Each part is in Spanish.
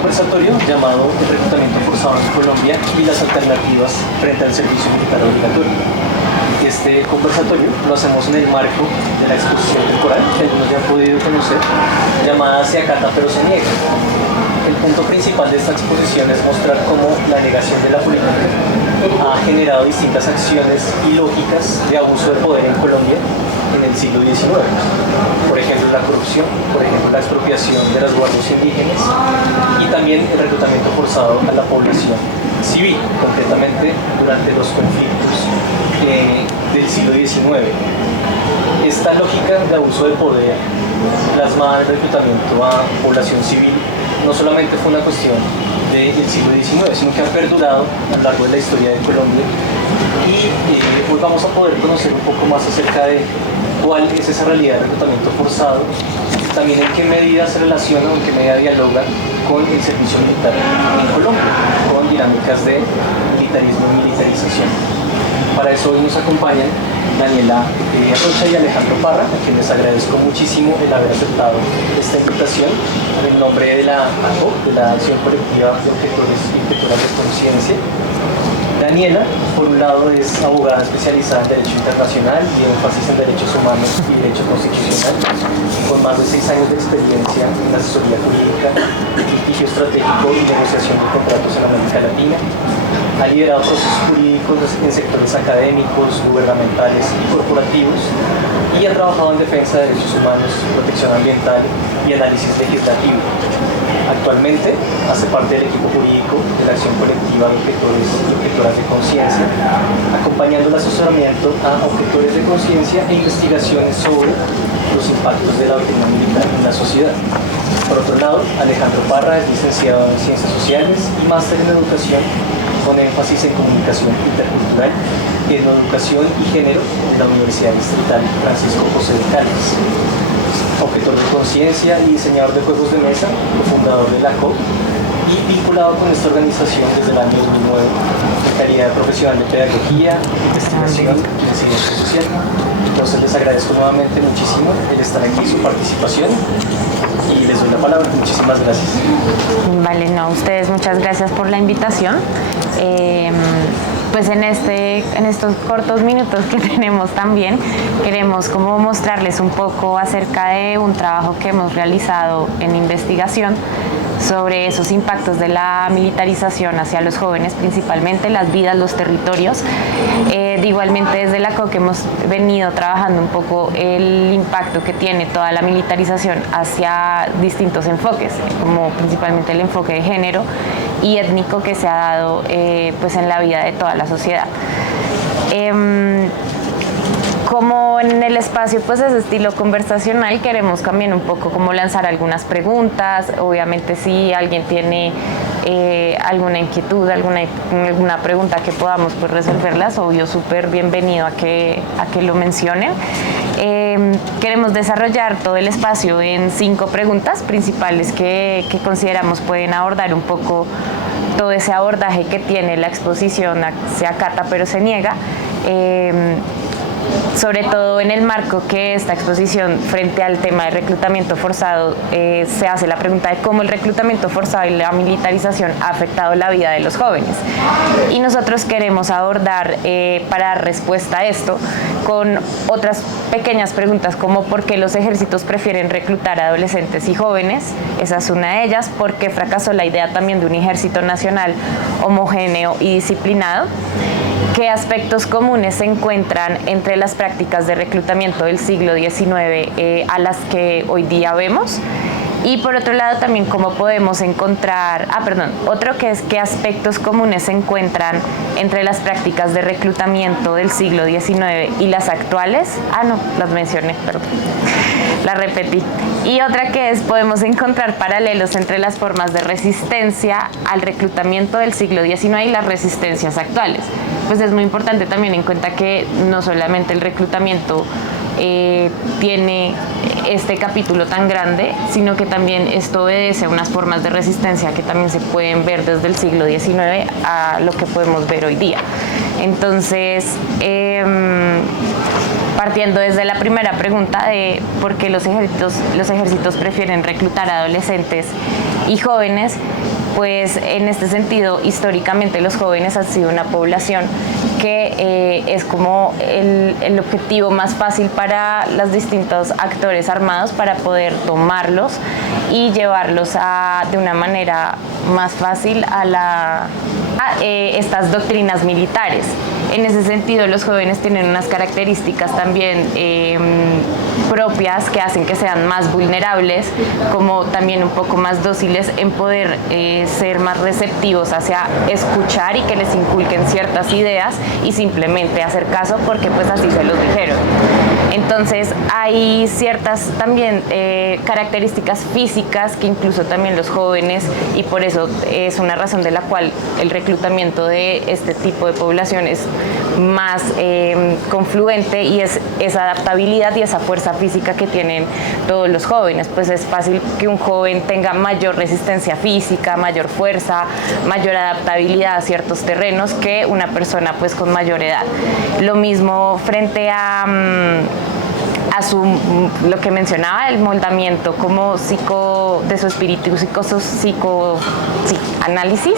conversatorio llamado El reclutamiento forzado en Colombia y las alternativas frente al servicio militar obligatorio. Este conversatorio lo hacemos en el marco de la exposición temporal que algunos ya han podido conocer, llamada Se acata pero se niega. El punto principal de esta exposición es mostrar cómo la negación de la política ha generado distintas acciones ilógicas de abuso de poder en Colombia en el siglo XIX. Por ejemplo, la corrupción, por ejemplo, la expropiación de las guardias indígenas y también el reclutamiento forzado a la población civil, concretamente durante los conflictos del siglo XIX. Esta lógica de abuso de poder plasmada en el reclutamiento a población civil no solamente fue una cuestión del siglo XIX, sino que ha perdurado a lo largo de la historia de Colombia y hoy vamos a poder conocer un poco más acerca de cuál es esa realidad de reclutamiento forzado, también en qué medida se relaciona o en qué medida dialoga con el servicio militar en Colombia, con dinámicas de militarismo y militarización. Para eso hoy nos acompañan Daniela Rocha y Alejandro Parra, a quienes agradezco muchísimo el haber aceptado esta invitación en nombre de la ACO, de la Acción Colectiva de Objetores y Objetoras de Conciencia. Daniela, por un lado, es abogada especializada en Derecho Internacional y énfasis en Derechos Humanos y Derecho Constitucional, con más de 6 años de experiencia en asesoría jurídica, litigio estratégico y negociación de contratos en América Latina. Ha liderado procesos jurídicos en sectores académicos, gubernamentales y corporativos y ha trabajado en defensa de derechos humanos, protección ambiental y análisis legislativo. Actualmente hace parte del equipo jurídico de la Acción Colectiva de Objetores y Objetoras de Conciencia, acompañando el asesoramiento a objetores de conciencia e investigaciones sobre los impactos de la doctrina militar en la sociedad. Por otro lado, Alejandro Parra es licenciado en Ciencias Sociales y máster en Educación con énfasis en Comunicación Intercultural y en Educación y Género de la Universidad Distrital Francisco José de Caldas. Objetor de conciencia y diseñador de juegos de mesa, cofundador de la COP y vinculado con esta organización desde el año 2009 en calidad de profesional de pedagogía, investigación y incidencia social. Entonces les agradezco nuevamente muchísimo el estar aquí, su participación y les doy la palabra. Muchísimas gracias. Vale, no, ustedes muchas gracias por la invitación. Pues en estos cortos minutos que tenemos también queremos como mostrarles un poco acerca de un trabajo que hemos realizado en investigación sobre esos impactos de la militarización hacia los jóvenes, principalmente las vidas, los territorios. Igualmente desde la COC hemos venido trabajando un poco el impacto que tiene toda la militarización hacia distintos enfoques, como principalmente el enfoque de género y étnico que se ha dado pues en la vida de toda la sociedad. Como en el espacio pues es estilo conversacional, queremos también un poco como lanzar algunas preguntas. Obviamente si alguien tiene alguna inquietud, alguna pregunta que podamos pues resolverlas, obvio súper bienvenido a que lo mencionen. Queremos desarrollar todo el espacio en 5 preguntas principales que consideramos pueden abordar un poco todo ese abordaje que tiene la exposición Se acata pero se niega. Sobre todo en el marco que esta exposición frente al tema de reclutamiento forzado se hace la pregunta de cómo el reclutamiento forzado y la militarización ha afectado la vida de los jóvenes. Y nosotros queremos abordar para dar respuesta a esto con otras pequeñas preguntas como por qué los ejércitos prefieren reclutar a adolescentes y jóvenes, esa es una de ellas, por qué fracasó la idea también de un ejército nacional homogéneo y disciplinado, qué aspectos comunes se encuentran entre las prácticas de reclutamiento del siglo XIX a las que hoy día vemos. Y por otro lado también cómo podemos encontrar, otro que es qué aspectos comunes se encuentran entre las prácticas de reclutamiento del siglo XIX y las actuales. Las mencioné, perdón, la repetí. Y otra que es podemos encontrar paralelos entre las formas de resistencia al reclutamiento del siglo XIX y las resistencias actuales. Pues es muy importante también en cuenta que no solamente el reclutamiento tiene este capítulo tan grande, sino que también esto obedece a unas formas de resistencia que también se pueden ver desde el siglo XIX a lo que podemos ver hoy día. Entonces, partiendo desde la primera pregunta de por qué los ejércitos prefieren reclutar a adolescentes y jóvenes, pues en este sentido históricamente los jóvenes han sido una población que es como el objetivo más fácil para los distintos actores armados para poder tomarlos y llevarlos de una manera más fácil a estas doctrinas militares. En ese sentido, los jóvenes tienen unas características también propias que hacen que sean más vulnerables, como también un poco más dóciles en poder ser más receptivos hacia escuchar y que les inculquen ciertas ideas y simplemente hacer caso porque pues así se los dijeron. Entonces hay ciertas también características físicas que incluso también los jóvenes, y por eso es una razón de la cual el reclutamiento de este tipo de población es más confluente, y es esa adaptabilidad y esa fuerza física que tienen todos los jóvenes. Pues es fácil que un joven tenga mayor resistencia física, mayor fuerza, mayor adaptabilidad a ciertos terrenos que una persona pues con mayor edad. Lo mismo frente a lo que mencionaba, el moldamiento como de su espíritu, análisis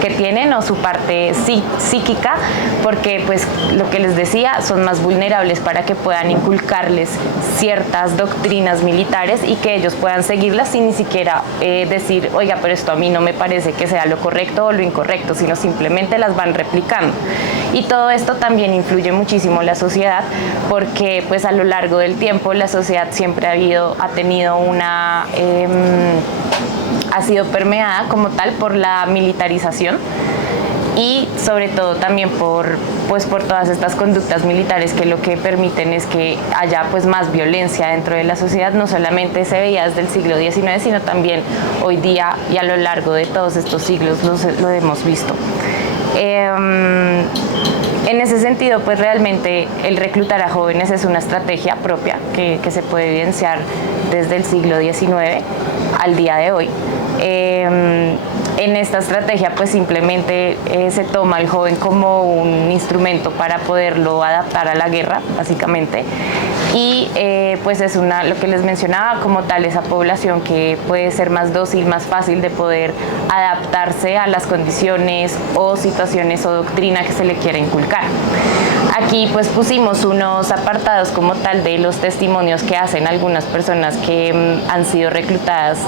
que tienen, o su parte psíquica, porque pues lo que les decía, son más vulnerables para que puedan inculcarles ciertas doctrinas militares y que ellos puedan seguirlas sin ni siquiera decir, oiga, pero esto a mí no me parece que sea lo correcto o lo incorrecto, sino simplemente las van replicando. Y todo esto también influye muchísimo en la sociedad, porque pues a lo largo del tiempo la sociedad siempre ha tenido ha sido permeada como tal por la militarización, y sobre todo también por todas estas conductas militares que lo que permiten es que haya pues más violencia dentro de la sociedad. No solamente se veía desde el siglo XIX, sino también hoy día y a lo largo de todos estos siglos lo hemos visto. En ese sentido, pues realmente el reclutar a jóvenes es una estrategia propia que se puede evidenciar desde el siglo XIX al día de hoy. En esta estrategia pues simplemente se toma al joven como un instrumento para poderlo adaptar a la guerra, básicamente, y pues es lo que les mencionaba, como tal, esa población que puede ser más dócil, más fácil de poder adaptarse a las condiciones o situaciones o doctrina que se le quiera inculcar. Aquí pues pusimos unos apartados como tal de los testimonios que hacen algunas personas que han sido reclutadas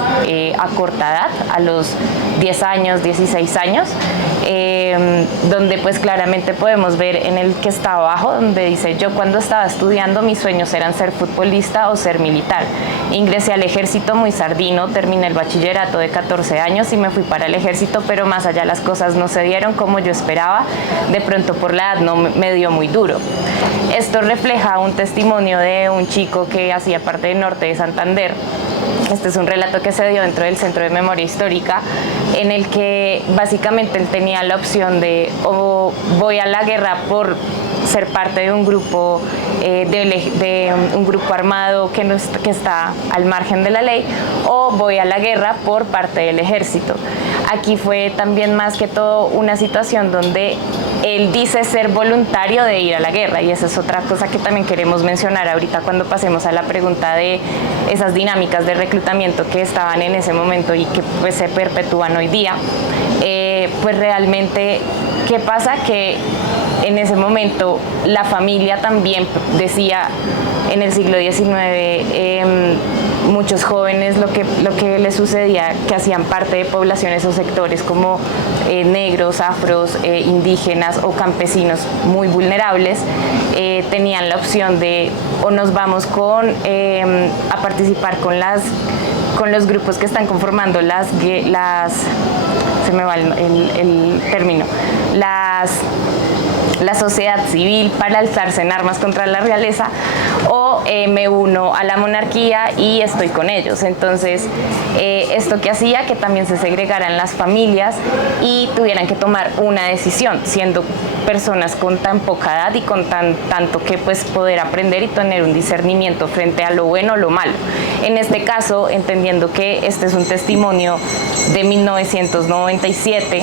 a corta edad, a los 10 años, 16 años, donde pues claramente podemos ver en el que está abajo, donde dice: yo cuando estaba estudiando mis sueños eran ser futbolista o ser militar. Ingresé al ejército muy sardino, terminé el bachillerato de 14 años y me fui para el ejército, pero más allá las cosas no se dieron como yo esperaba, de pronto por la edad no me dio muy duro. Esto refleja un testimonio de un chico que hacía parte del norte de Santander. Este es un relato que se dio dentro del Centro de Memoria Histórica, en el que básicamente él tenía la opción de: o voy a la guerra por ser parte de un grupo un grupo armado que está al margen de la ley, o voy a la guerra por parte del ejército. Aquí fue también más que todo una situación donde él dice ser voluntario de ir a la guerra, y esa es otra cosa que también queremos mencionar ahorita cuando pasemos a la pregunta de esas dinámicas de reclutamiento que estaban en ese momento y que pues se perpetúan hoy día. Pues realmente, ¿qué pasa? Que en ese momento la familia también decía, en el siglo XIX, muchos jóvenes lo que les sucedía, que hacían parte de poblaciones o sectores como negros, afros, indígenas o campesinos muy vulnerables, tenían la opción de: o nos vamos a participar con los grupos que están conformando se me va el término, la sociedad civil para alzarse en armas contra la realeza, o me uno a la monarquía y estoy con ellos. Entonces, esto que hacía que también se segregaran las familias y tuvieran que tomar una decisión, siendo personas con tan poca edad y con tanto que pues poder aprender y tener un discernimiento frente a lo bueno o lo malo. En este caso, entendiendo que este es un testimonio de 1997,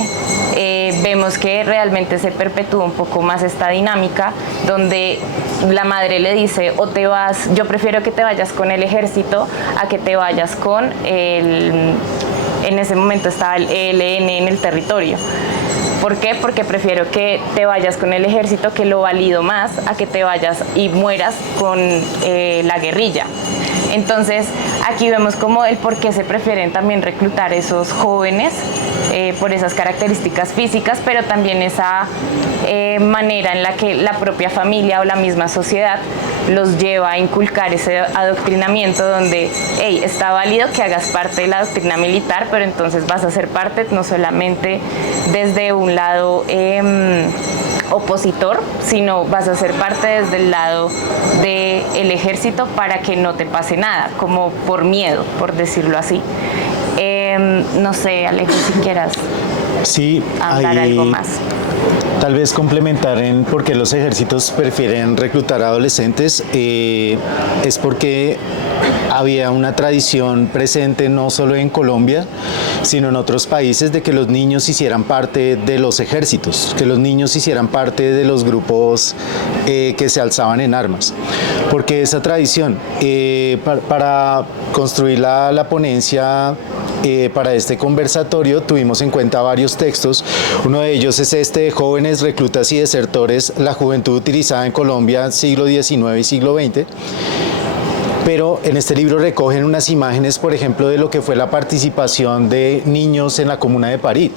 vemos que realmente se perpetúa un poco más esta dinámica, donde la madre le dice: o te vas, yo prefiero que te vayas con el ejército a que te vayas con en ese momento estaba el ELN en el territorio. ¿Por qué? Porque prefiero que te vayas con el ejército, que lo valido más, a que te vayas y mueras con la guerrilla. Entonces, aquí vemos como el por qué se prefieren también reclutar esos jóvenes por esas características físicas, pero también esa manera en la que la propia familia o la misma sociedad los lleva a inculcar ese adoctrinamiento donde, hey, está válido que hagas parte de la doctrina militar, pero entonces vas a ser parte no solamente desde un lado opositor, sino vas a ser parte desde el lado del ejército para que no te pase nada, como por miedo, por decirlo así. No sé, Alejo, si quieras hablar algo más. Tal vez complementar en por qué los ejércitos prefieren reclutar adolescentes, es porque había una tradición presente no solo en Colombia, sino en otros países de que los niños hicieran parte de los ejércitos, que los niños hicieran parte de los grupos que se alzaban en armas. Porque esa tradición, para construir la ponencia para este conversatorio, tuvimos en cuenta varios textos. Uno de ellos es este de Jóvenes, Reclutas y Desertores, la juventud utilizada en Colombia, siglo XIX y siglo XX. Pero en este libro recogen unas imágenes, por ejemplo, de lo que fue la participación de niños en la Comuna de París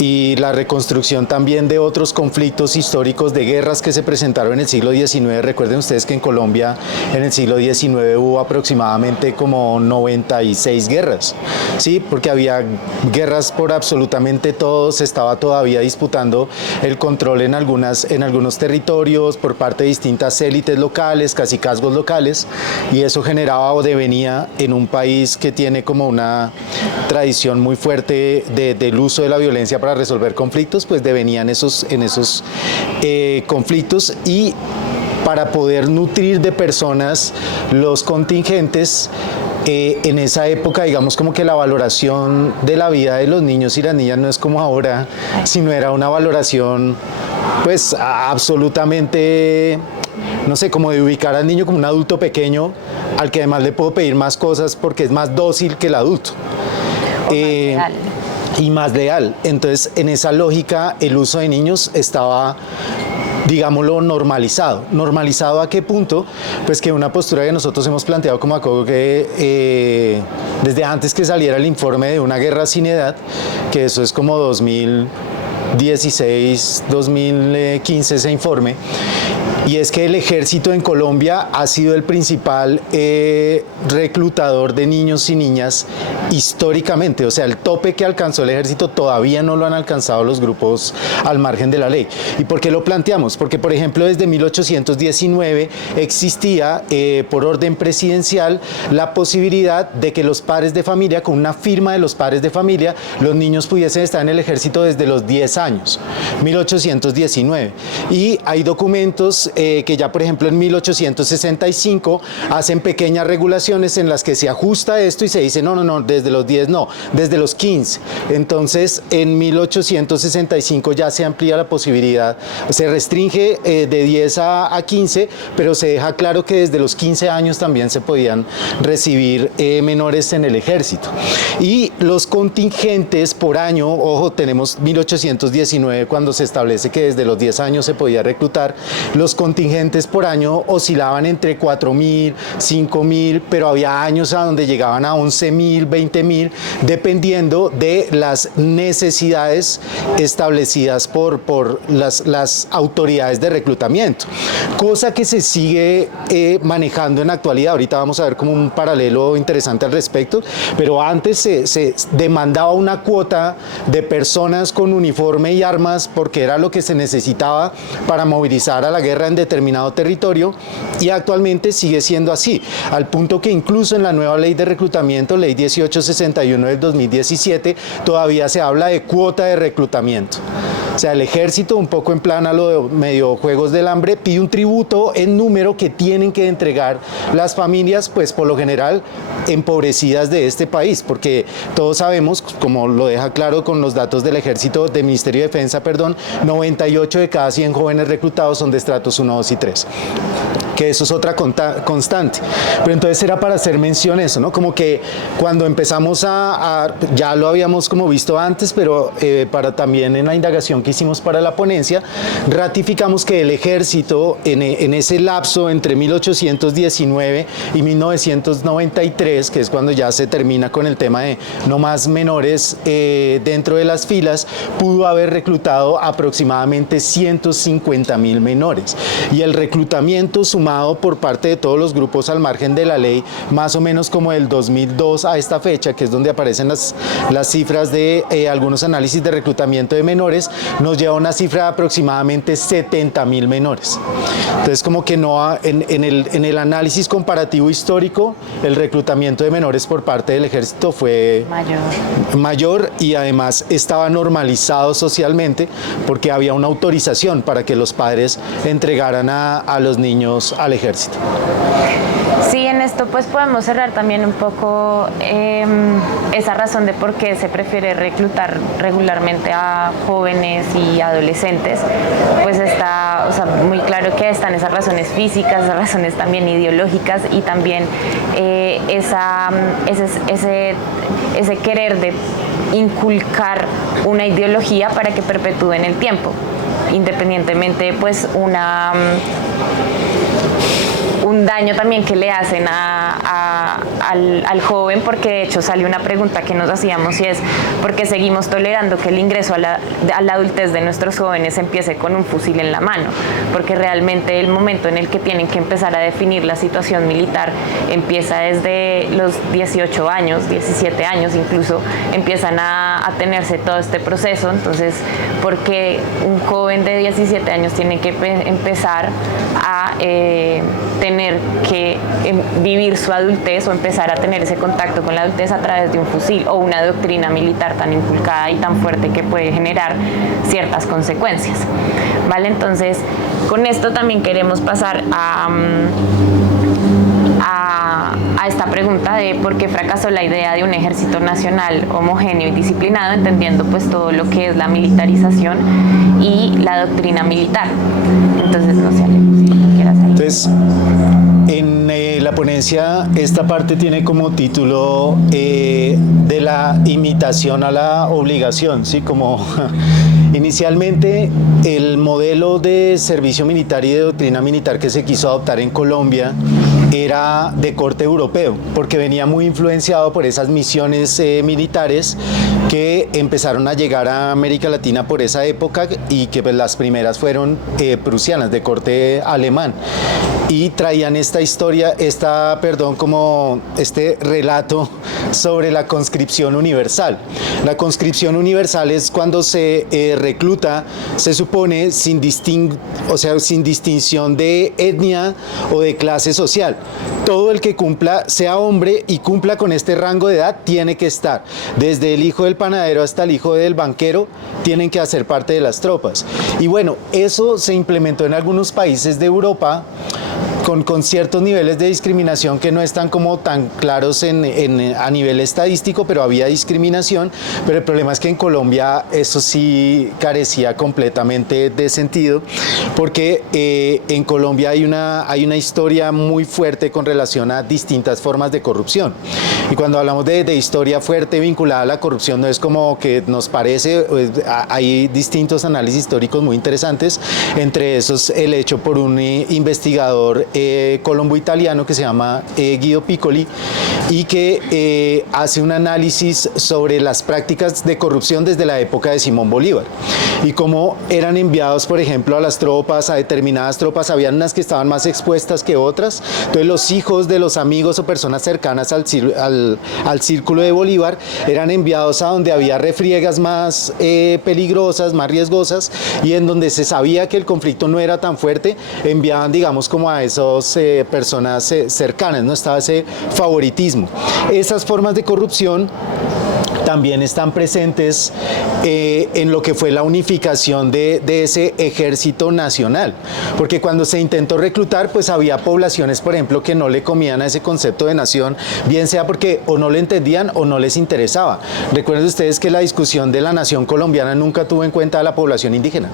y la reconstrucción también de otros conflictos históricos de guerras que se presentaron en el siglo XIX. Recuerden ustedes que en Colombia en el siglo XIX hubo aproximadamente como 96 guerras, ¿sí? Porque había guerras por absolutamente todo, se estaba todavía disputando el control en algunos territorios por parte de distintas élites locales, cacicazgos locales, y eso generaba o devenía en un país que tiene como una tradición muy fuerte del uso de la violencia para resolver conflictos, pues devenían en esos conflictos, y para poder nutrir de personas los contingentes. En esa época, digamos, como que la valoración de la vida de los niños y las niñas no es como ahora, sino era una valoración pues absolutamente, no sé, como de ubicar al niño como un adulto pequeño al que además le puedo pedir más cosas porque es más dócil que el adulto. Y más leal. Entonces, en esa lógica, el uso de niños estaba, digámoslo, normalizado. ¿Normalizado a qué punto? Pues que una postura que nosotros hemos planteado como ACOGO, que desde antes que saliera el informe de Una guerra sin edad, que eso es como 2016, 2015 ese informe, y es que el ejército en Colombia ha sido el principal reclutador de niños y niñas históricamente. O sea, el tope que alcanzó el ejército todavía no lo han alcanzado los grupos al margen de la ley. ¿Y por qué lo planteamos? Porque, por ejemplo, desde 1819 existía por orden presidencial la posibilidad de que los padres de familia, con una firma de los padres de familia, los niños pudiesen estar en el ejército desde los 10 años, 1819. Y hay documentos que ya, por ejemplo, en 1865 hacen pequeñas regulaciones en las que se ajusta esto y se dice no, desde los 10 no, desde los 15. Entonces, en 1865 ya se amplía la posibilidad, se restringe de 10 a 15, pero se deja claro que desde los 15 años también se podían recibir menores en el ejército. Y los contingentes por año, ojo, tenemos 1819 cuando se establece que desde los 10 años se podía reclutar. Los contingentes por año oscilaban entre 4.000, 5.000, pero había años a donde llegaban a 11.000, 20.000, dependiendo de las necesidades establecidas por las autoridades de reclutamiento, cosa que se sigue manejando en la actualidad. Ahorita vamos a ver como un paralelo interesante al respecto, pero antes se demandaba una cuota de personas con uniforme y armas porque era lo que se necesitaba para movilizar a la guerra en determinado territorio, y actualmente sigue siendo así, al punto que incluso en la nueva ley de reclutamiento, ley 1861 del 2017, todavía se habla de cuota de reclutamiento. O sea, el ejército, un poco en plan a lo de medio Juegos del Hambre, pide un tributo en número que tienen que entregar las familias, pues por lo general empobrecidas de este país, porque todos sabemos, como lo deja claro con los datos del ejército, del Ministerio de Defensa, 98 de cada 100 jóvenes reclutados son de estratos 1, 2 y 3. que eso es otra constante. Pero entonces era para hacer mención eso, ¿no? Como que cuando empezamos ya lo habíamos como visto antes, pero para también en la indagación que hicimos para la ponencia, ratificamos que el ejército en ese lapso entre 1819 y 1993, que es cuando ya se termina con el tema de no más menores dentro de las filas, pudo haber reclutado aproximadamente 150.000 menores. Y el reclutamiento sumado por parte de todos los grupos al margen de la ley, más o menos como del 2002 a esta fecha, que es donde aparecen las cifras de algunos análisis de reclutamiento de menores, nos lleva a una cifra de aproximadamente 70.000 menores. Entonces, como que no en el análisis comparativo histórico, el reclutamiento de menores por parte del ejército fue mayor y además estaba normalizado socialmente porque había una autorización para que los padres entregaran a los niños al ejército. Sí, en esto pues podemos cerrar también un poco esa razón de por qué se prefiere reclutar regularmente a jóvenes y adolescentes. Pues está, o sea, muy claro que están esas razones físicas, esas razones también ideológicas y también ese querer de inculcar una ideología para que perpetúe en el tiempo, independientemente pues un daño también que le hacen al joven, porque de hecho salió una pregunta que nos hacíamos y es ¿por qué seguimos tolerando que el ingreso a la adultez de nuestros jóvenes empiece con un fusil en la mano? Porque realmente el momento en el que tienen que empezar a definir la situación militar empieza desde los 18 años, 17 años incluso, empiezan a tenerse todo este proceso. Entonces, ¿por qué un joven de 17 años tiene que empezar a tener que vivir su adultez o empezar a tener ese contacto con la adultez a través de un fusil o una doctrina militar tan inculcada y tan fuerte que puede generar ciertas consecuencias? ¿Vale? Entonces, con esto también queremos pasar a esta pregunta de por qué fracasó la idea de un ejército nacional homogéneo y disciplinado, entendiendo pues todo lo que es la militarización y la doctrina militar. Entonces, no sé, Ale, si tú quieras ahí. Entonces, en la ponencia, esta parte tiene como título de la imitación a la obligación, ¿sí? Como inicialmente el modelo de servicio militar y de doctrina militar que se quiso adoptar en Colombia era de corte europeo, porque venía muy influenciado por esas misiones militares que empezaron a llegar a América Latina por esa época y que pues, las primeras fueron prusianas, de corte alemán. Y traían esta historia, como este relato sobre la conscripción universal. La conscripción universal es cuando se recluta, se supone, sin distinción de etnia o de clase social. Todo el que cumpla, sea hombre y cumpla con este rango de edad, tiene que estar. Desde el hijo del panadero hasta el hijo del banquero, tienen que hacer parte de las tropas. Y bueno, eso se implementó en algunos países de Europa, con ciertos niveles de discriminación que no están como tan claros a nivel estadístico, pero había discriminación. Pero el problema es que en Colombia eso sí carecía completamente de sentido, porque en Colombia hay una historia muy fuerte con relación a distintas formas de corrupción. Y cuando hablamos de historia fuerte vinculada a la corrupción, no es como que nos parece, hay distintos análisis históricos muy interesantes, entre esos el hecho por un investigador colombo-italiano que se llama Guido Piccoli y que hace un análisis sobre las prácticas de corrupción desde la época de Simón Bolívar y cómo eran enviados, por ejemplo, a las tropas, a determinadas tropas, habían unas que estaban más expuestas que otras. Entonces los hijos de los amigos o personas cercanas al círculo de Bolívar eran enviados a donde había refriegas más peligrosas, más riesgosas, y en donde se sabía que el conflicto no era tan fuerte, enviaban, digamos, como a esas personas cercanas, ¿no? Estaba ese favoritismo. Esas formas de corrupción también están presentes en lo que fue la unificación de ese ejército nacional, porque cuando se intentó reclutar, pues había poblaciones, por ejemplo, que no le comían a ese concepto de nación, bien sea porque o no lo entendían o no les interesaba. Recuerden ustedes que la discusión de la nación colombiana nunca tuvo en cuenta a la población indígena.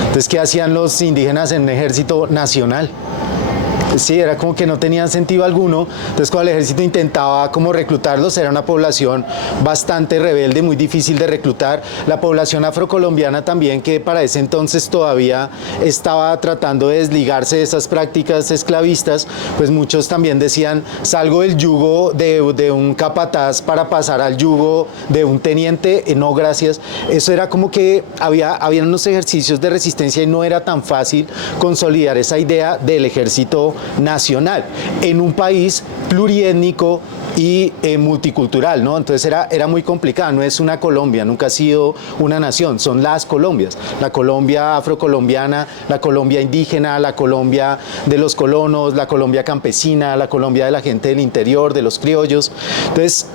Entonces, ¿qué hacían los indígenas en un ejército nacional? Sí, era como que no tenían sentido alguno. Entonces, cuando el ejército intentaba como reclutarlos, era una población bastante rebelde, muy difícil de reclutar. La población afrocolombiana también, que para ese entonces todavía estaba tratando de desligarse de esas prácticas esclavistas, pues muchos también decían, salgo del yugo de un capataz para pasar al yugo de un teniente, no gracias. Eso era como que había unos ejercicios de resistencia y no era tan fácil consolidar esa idea del ejército nacional en un país pluriétnico y multicultural, ¿no? Entonces era muy complicado, no es una Colombia, nunca ha sido una nación, son las Colombias, la Colombia afrocolombiana, la Colombia indígena, la Colombia de los colonos, la Colombia campesina, la Colombia de la gente del interior, de los criollos. Entonces,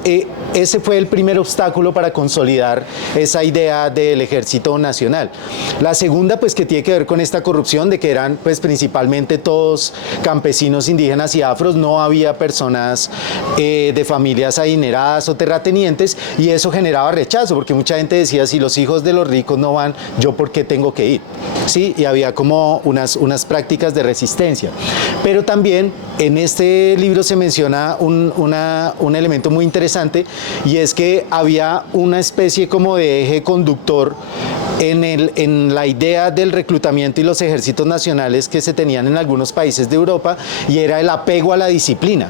ese fue el primer obstáculo para consolidar esa idea del ejército nacional. La segunda, pues, que tiene que ver con esta corrupción de que eran, pues, principalmente todos campesinos, indígenas y afros, no había personas de familias adineradas o terratenientes, y eso generaba rechazo, porque mucha gente decía, si los hijos de los ricos no van, ¿yo por qué tengo que ir? Sí, y había como unas prácticas de resistencia. Pero también en este libro se menciona un elemento muy interesante, y es que había una especie como de eje conductor en la idea del reclutamiento y los ejércitos nacionales que se tenían en algunos países de Europa, y era el apego a la disciplina.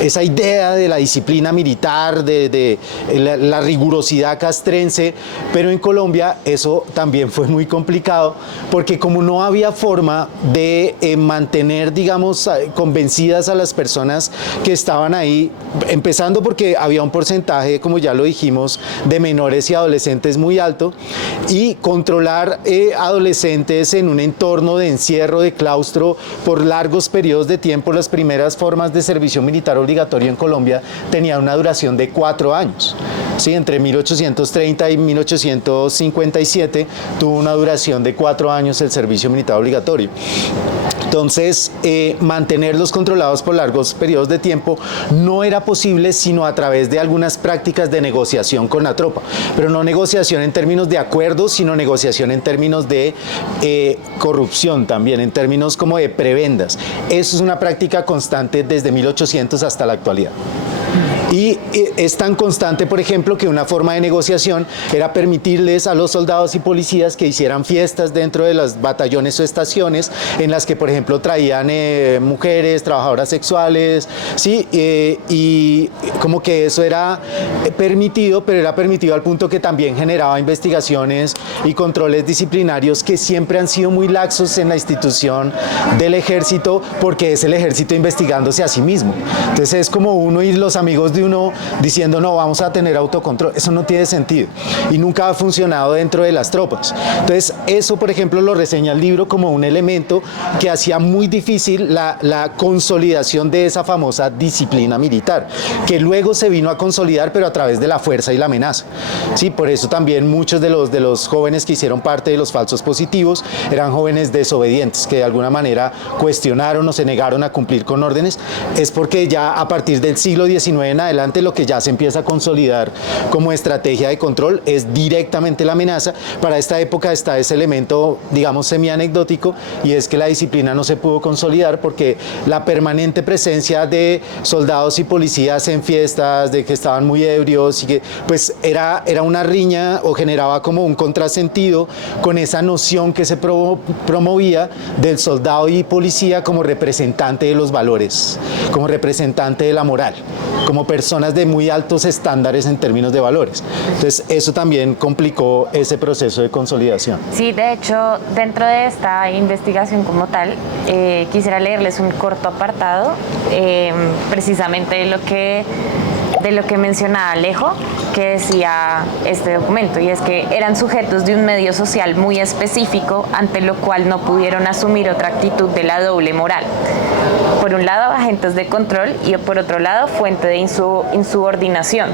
Esa idea de la disciplina militar, de la rigurosidad castrense, pero en Colombia eso también fue muy complicado, porque como no había forma de mantener, digamos, convencidas a las personas que estaban ahí, empezando porque había un porcentaje, como ya lo dijimos, de menores y adolescentes muy alto, y controlar adolescentes en un entorno de encierro, de claustro, por largos periodos de tiempo. Las primeras formas de servicio militar obligatorio en Colombia tenían una duración de 4 años. Sí, entre 1830 y 1857 tuvo una duración de 4 años el servicio militar obligatorio. Entonces, mantenerlos controlados por largos periodos de tiempo no era posible sino a través de algunas prácticas de negociación con la tropa, pero no negociación en términos de acuerdos, sino negociación en términos de corrupción también, en términos como de prebendas. Eso es una práctica constante desde 1800 hasta la actualidad. Y es tan constante, por ejemplo, que una forma de negociación era permitirles a los soldados y policías que hicieran fiestas dentro de los batallones o estaciones, en las que, por ejemplo, traían mujeres, trabajadoras sexuales, ¿sí? Y como que eso era permitido, pero era permitido al punto que también generaba investigaciones y controles disciplinarios que siempre han sido muy laxos en la institución del ejército, porque es el ejército investigándose a sí mismo. Entonces es como uno y los amigos de uno diciendo, no, vamos a tener autocontrol. Eso no tiene sentido y nunca ha funcionado dentro de las tropas. Entonces eso, por ejemplo, lo reseña el libro como un elemento que hacía muy difícil la consolidación de esa famosa disciplina militar, que luego se vino a consolidar, pero a través de la fuerza y la amenaza. Sí, por eso también muchos de los jóvenes que hicieron parte de los falsos positivos eran jóvenes desobedientes, que de alguna manera cuestionaron o se negaron a cumplir con órdenes. Es porque ya a partir del siglo XIX en adelante lo que ya se empieza a consolidar como estrategia de control es directamente la amenaza. Para esta época está ese elemento, digamos, semi-anecdótico, y es que la disciplina no se pudo consolidar porque la permanente presencia de soldados y policías en fiestas, de que estaban muy ebrios, y que pues era una riña o generaba como un contrasentido con esa noción que se promovía del soldado y policía como representante de los valores, como representante de la moral, como personas de muy altos estándares en términos de valores. Entonces eso también complicó ese proceso de consolidación. Sí, de hecho, dentro de esta investigación como tal, quisiera leerles un corto apartado, precisamente de lo que mencionaba Alejo, que decía este documento, y es que eran sujetos de un medio social muy específico, ante lo cual no pudieron asumir otra actitud de la doble moral. Por un lado, agentes de control, y por otro lado, fuente de insubordinación.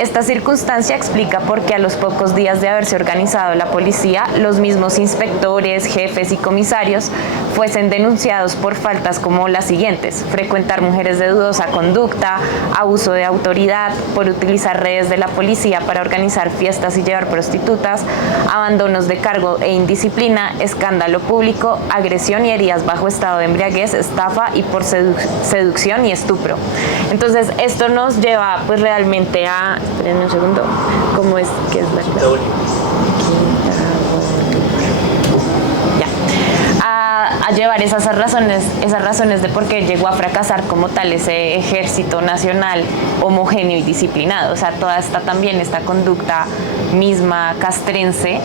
Esta circunstancia explica por qué a los pocos días de haberse organizado la policía, los mismos inspectores, jefes y comisarios fuesen denunciados por faltas como las siguientes: frecuentar mujeres de dudosa conducta, abuso de autoridad, por utilizar redes de la policía para organizar fiestas y llevar prostitutas, abandonos de cargo e indisciplina, escándalo público, agresión y heridas bajo estado de embriaguez, estafa y por seducción y estupro. Entonces esto nos lleva pues realmente a, espérenme un segundo, ¿cómo es que es la clave? A llevar esas razones de por qué llegó a fracasar como tal ese ejército nacional homogéneo y disciplinado. O sea, toda esta conducta misma castrense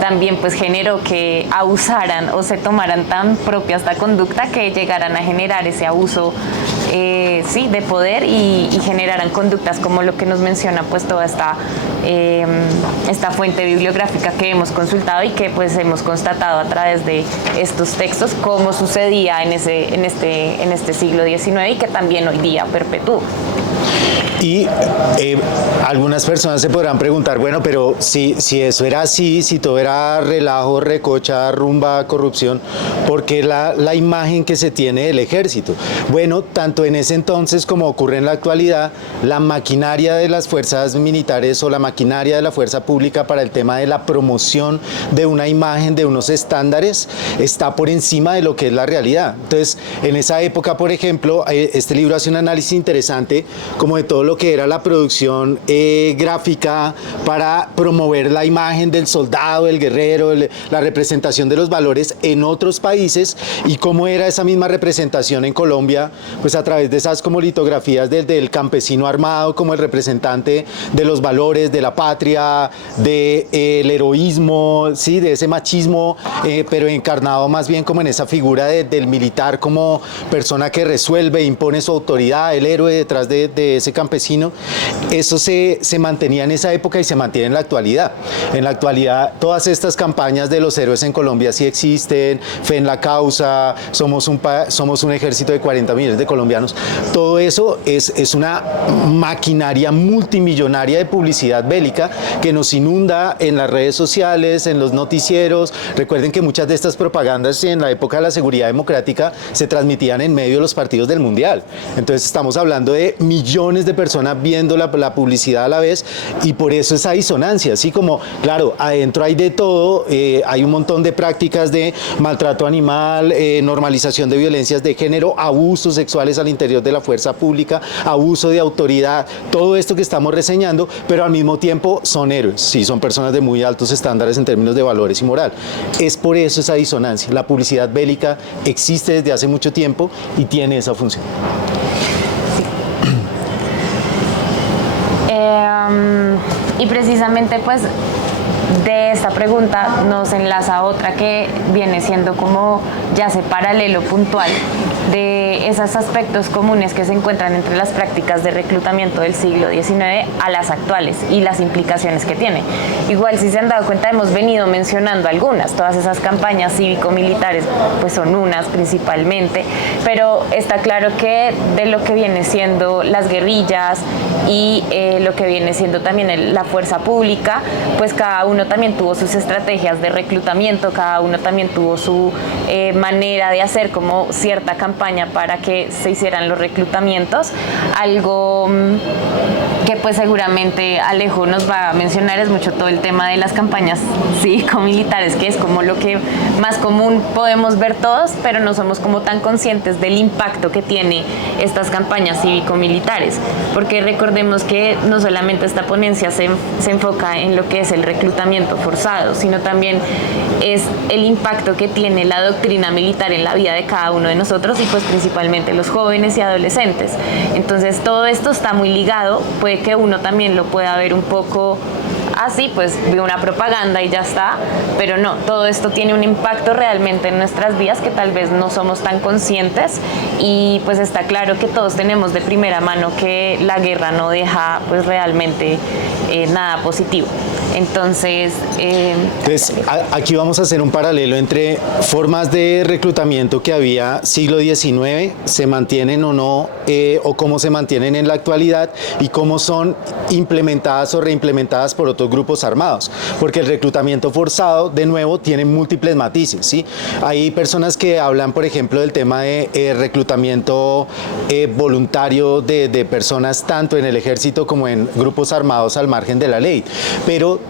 también pues generó que abusaran o se tomaran tan propia esta conducta que llegaran a generar ese abuso de poder y generaran conductas como lo que nos menciona pues toda esta fuente bibliográfica que hemos consultado y que pues hemos constatado a través de estos textos cómo sucedía en este siglo XIX y que también hoy día perpetúa. Y algunas personas se podrán preguntar, bueno, pero si eso era así, si todo era relajo, recocha, rumba, corrupción, ¿por qué la imagen que se tiene del ejército? Bueno, tanto en ese entonces como ocurre en la actualidad, la maquinaria de las fuerzas militares o la maquinaria de la fuerza pública para el tema de la promoción de una imagen, de unos estándares, está por encima de lo que es la realidad. Entonces, en esa época, por ejemplo, este libro hace un análisis interesante como de todo lo que era la producción gráfica para promover la imagen del soldado, del guerrero, la representación de los valores en otros países y cómo era esa misma representación en Colombia, pues a través de esas como litografías del campesino armado como el representante de los valores, de la patria, del heroísmo, ¿sí? De ese machismo, pero encarnado más bien como en esa figura del militar como persona que resuelve, impone su autoridad, el héroe detrás de ese campesino. Eso se mantenía en esa época y se mantiene en la actualidad. En la actualidad, todas estas campañas de los héroes en Colombia sí existen, fe en la causa, somos un ejército de 40 millones de colombianos. Todo eso es una maquinaria multimillonaria de publicidad bélica que nos inunda en las redes sociales, en los noticieros. Recuerden que muchas de estas propagandas en la época de la seguridad democrática se transmitían en medio de los partidos del Mundial. Entonces estamos hablando de millones de personas viendo la publicidad a la vez y por eso esa disonancia, así como, claro, adentro hay de todo, hay un montón de prácticas de maltrato animal, normalización de violencias de género, abusos sexuales al interior de la fuerza pública, abuso de autoridad, todo esto que estamos reseñando, pero al mismo tiempo son héroes, sí, son personas de muy altos estándares en términos de valores y moral. Es por eso esa disonancia. La publicidad bélica existe desde hace mucho tiempo y tiene esa función. Y precisamente pues de esta pregunta nos enlaza otra que viene siendo como ya ese paralelo puntual de esos aspectos comunes que se encuentran entre las prácticas de reclutamiento del siglo XIX a las actuales y las implicaciones que tiene. Igual, si se han dado cuenta, hemos venido mencionando algunas, todas esas campañas cívico-militares pues son unas principalmente, pero está claro que de lo que viene siendo las guerrillas y lo que viene siendo también la fuerza pública, pues cada uno también tuvo sus estrategias de reclutamiento, cada uno también tuvo su manera de hacer como cierta campaña para que se hicieran los reclutamientos. Algo que pues seguramente Alejo nos va a mencionar es mucho todo el tema de las campañas cívico-militares, que es como lo que más común podemos ver todos, pero no somos como tan conscientes del impacto que tiene estas campañas cívico-militares, porque recordemos que no solamente esta ponencia se enfoca en lo que es el reclutamiento forzado, sino también es el impacto que tiene la doctrina militar en la vida de cada uno de nosotros y pues principalmente los jóvenes y adolescentes. Entonces todo esto está muy ligado, puede que uno también lo pueda ver un poco así, pues de una propaganda y ya está, pero no, todo esto tiene un impacto realmente en nuestras vidas que tal vez no somos tan conscientes y pues está claro que todos tenemos de primera mano que la guerra no deja pues realmente nada positivo. Entonces, aquí vamos a hacer un paralelo entre formas de reclutamiento que había siglo XIX, se mantienen o no, o cómo se mantienen en la actualidad y cómo son implementadas o reimplementadas por otros grupos armados. Porque el reclutamiento forzado, de nuevo, tiene múltiples matices, ¿sí? Hay personas que hablan, por ejemplo, del tema de reclutamiento voluntario de personas tanto en el ejército como en grupos armados al margen de la ley, pero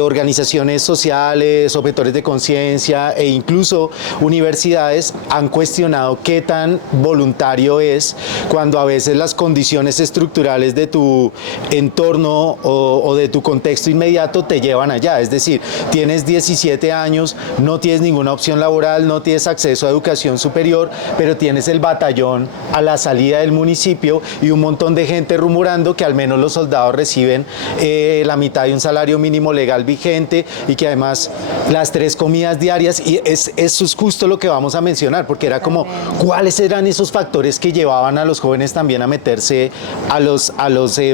organizaciones sociales, objetores de conciencia e incluso universidades han cuestionado qué tan voluntario es cuando a veces las condiciones estructurales de tu entorno o de tu contexto inmediato te llevan allá. Es decir, tienes 17 años, no tienes ninguna opción laboral, no tienes acceso a educación superior, pero tienes el batallón a la salida del municipio y un montón de gente rumorando que al menos los soldados reciben la mitad de un salario mínimo legal vigente y que además las 3 comidas diarias, y eso es justo lo que vamos a mencionar, porque era como cuáles eran esos factores que llevaban a los jóvenes también a meterse a los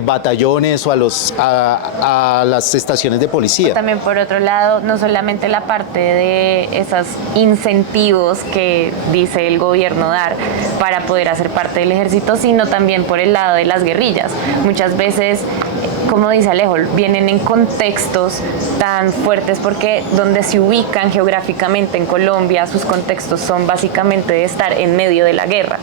batallones o a las estaciones de policía. También por otro lado, no solamente la parte de esos incentivos que dice el gobierno dar para poder hacer parte del ejército, sino también por el lado de las guerrillas. Muchas veces, como dice Alejo, vienen en contextos tan fuertes porque donde se ubican geográficamente en Colombia, sus contextos son básicamente de estar en medio de la guerra.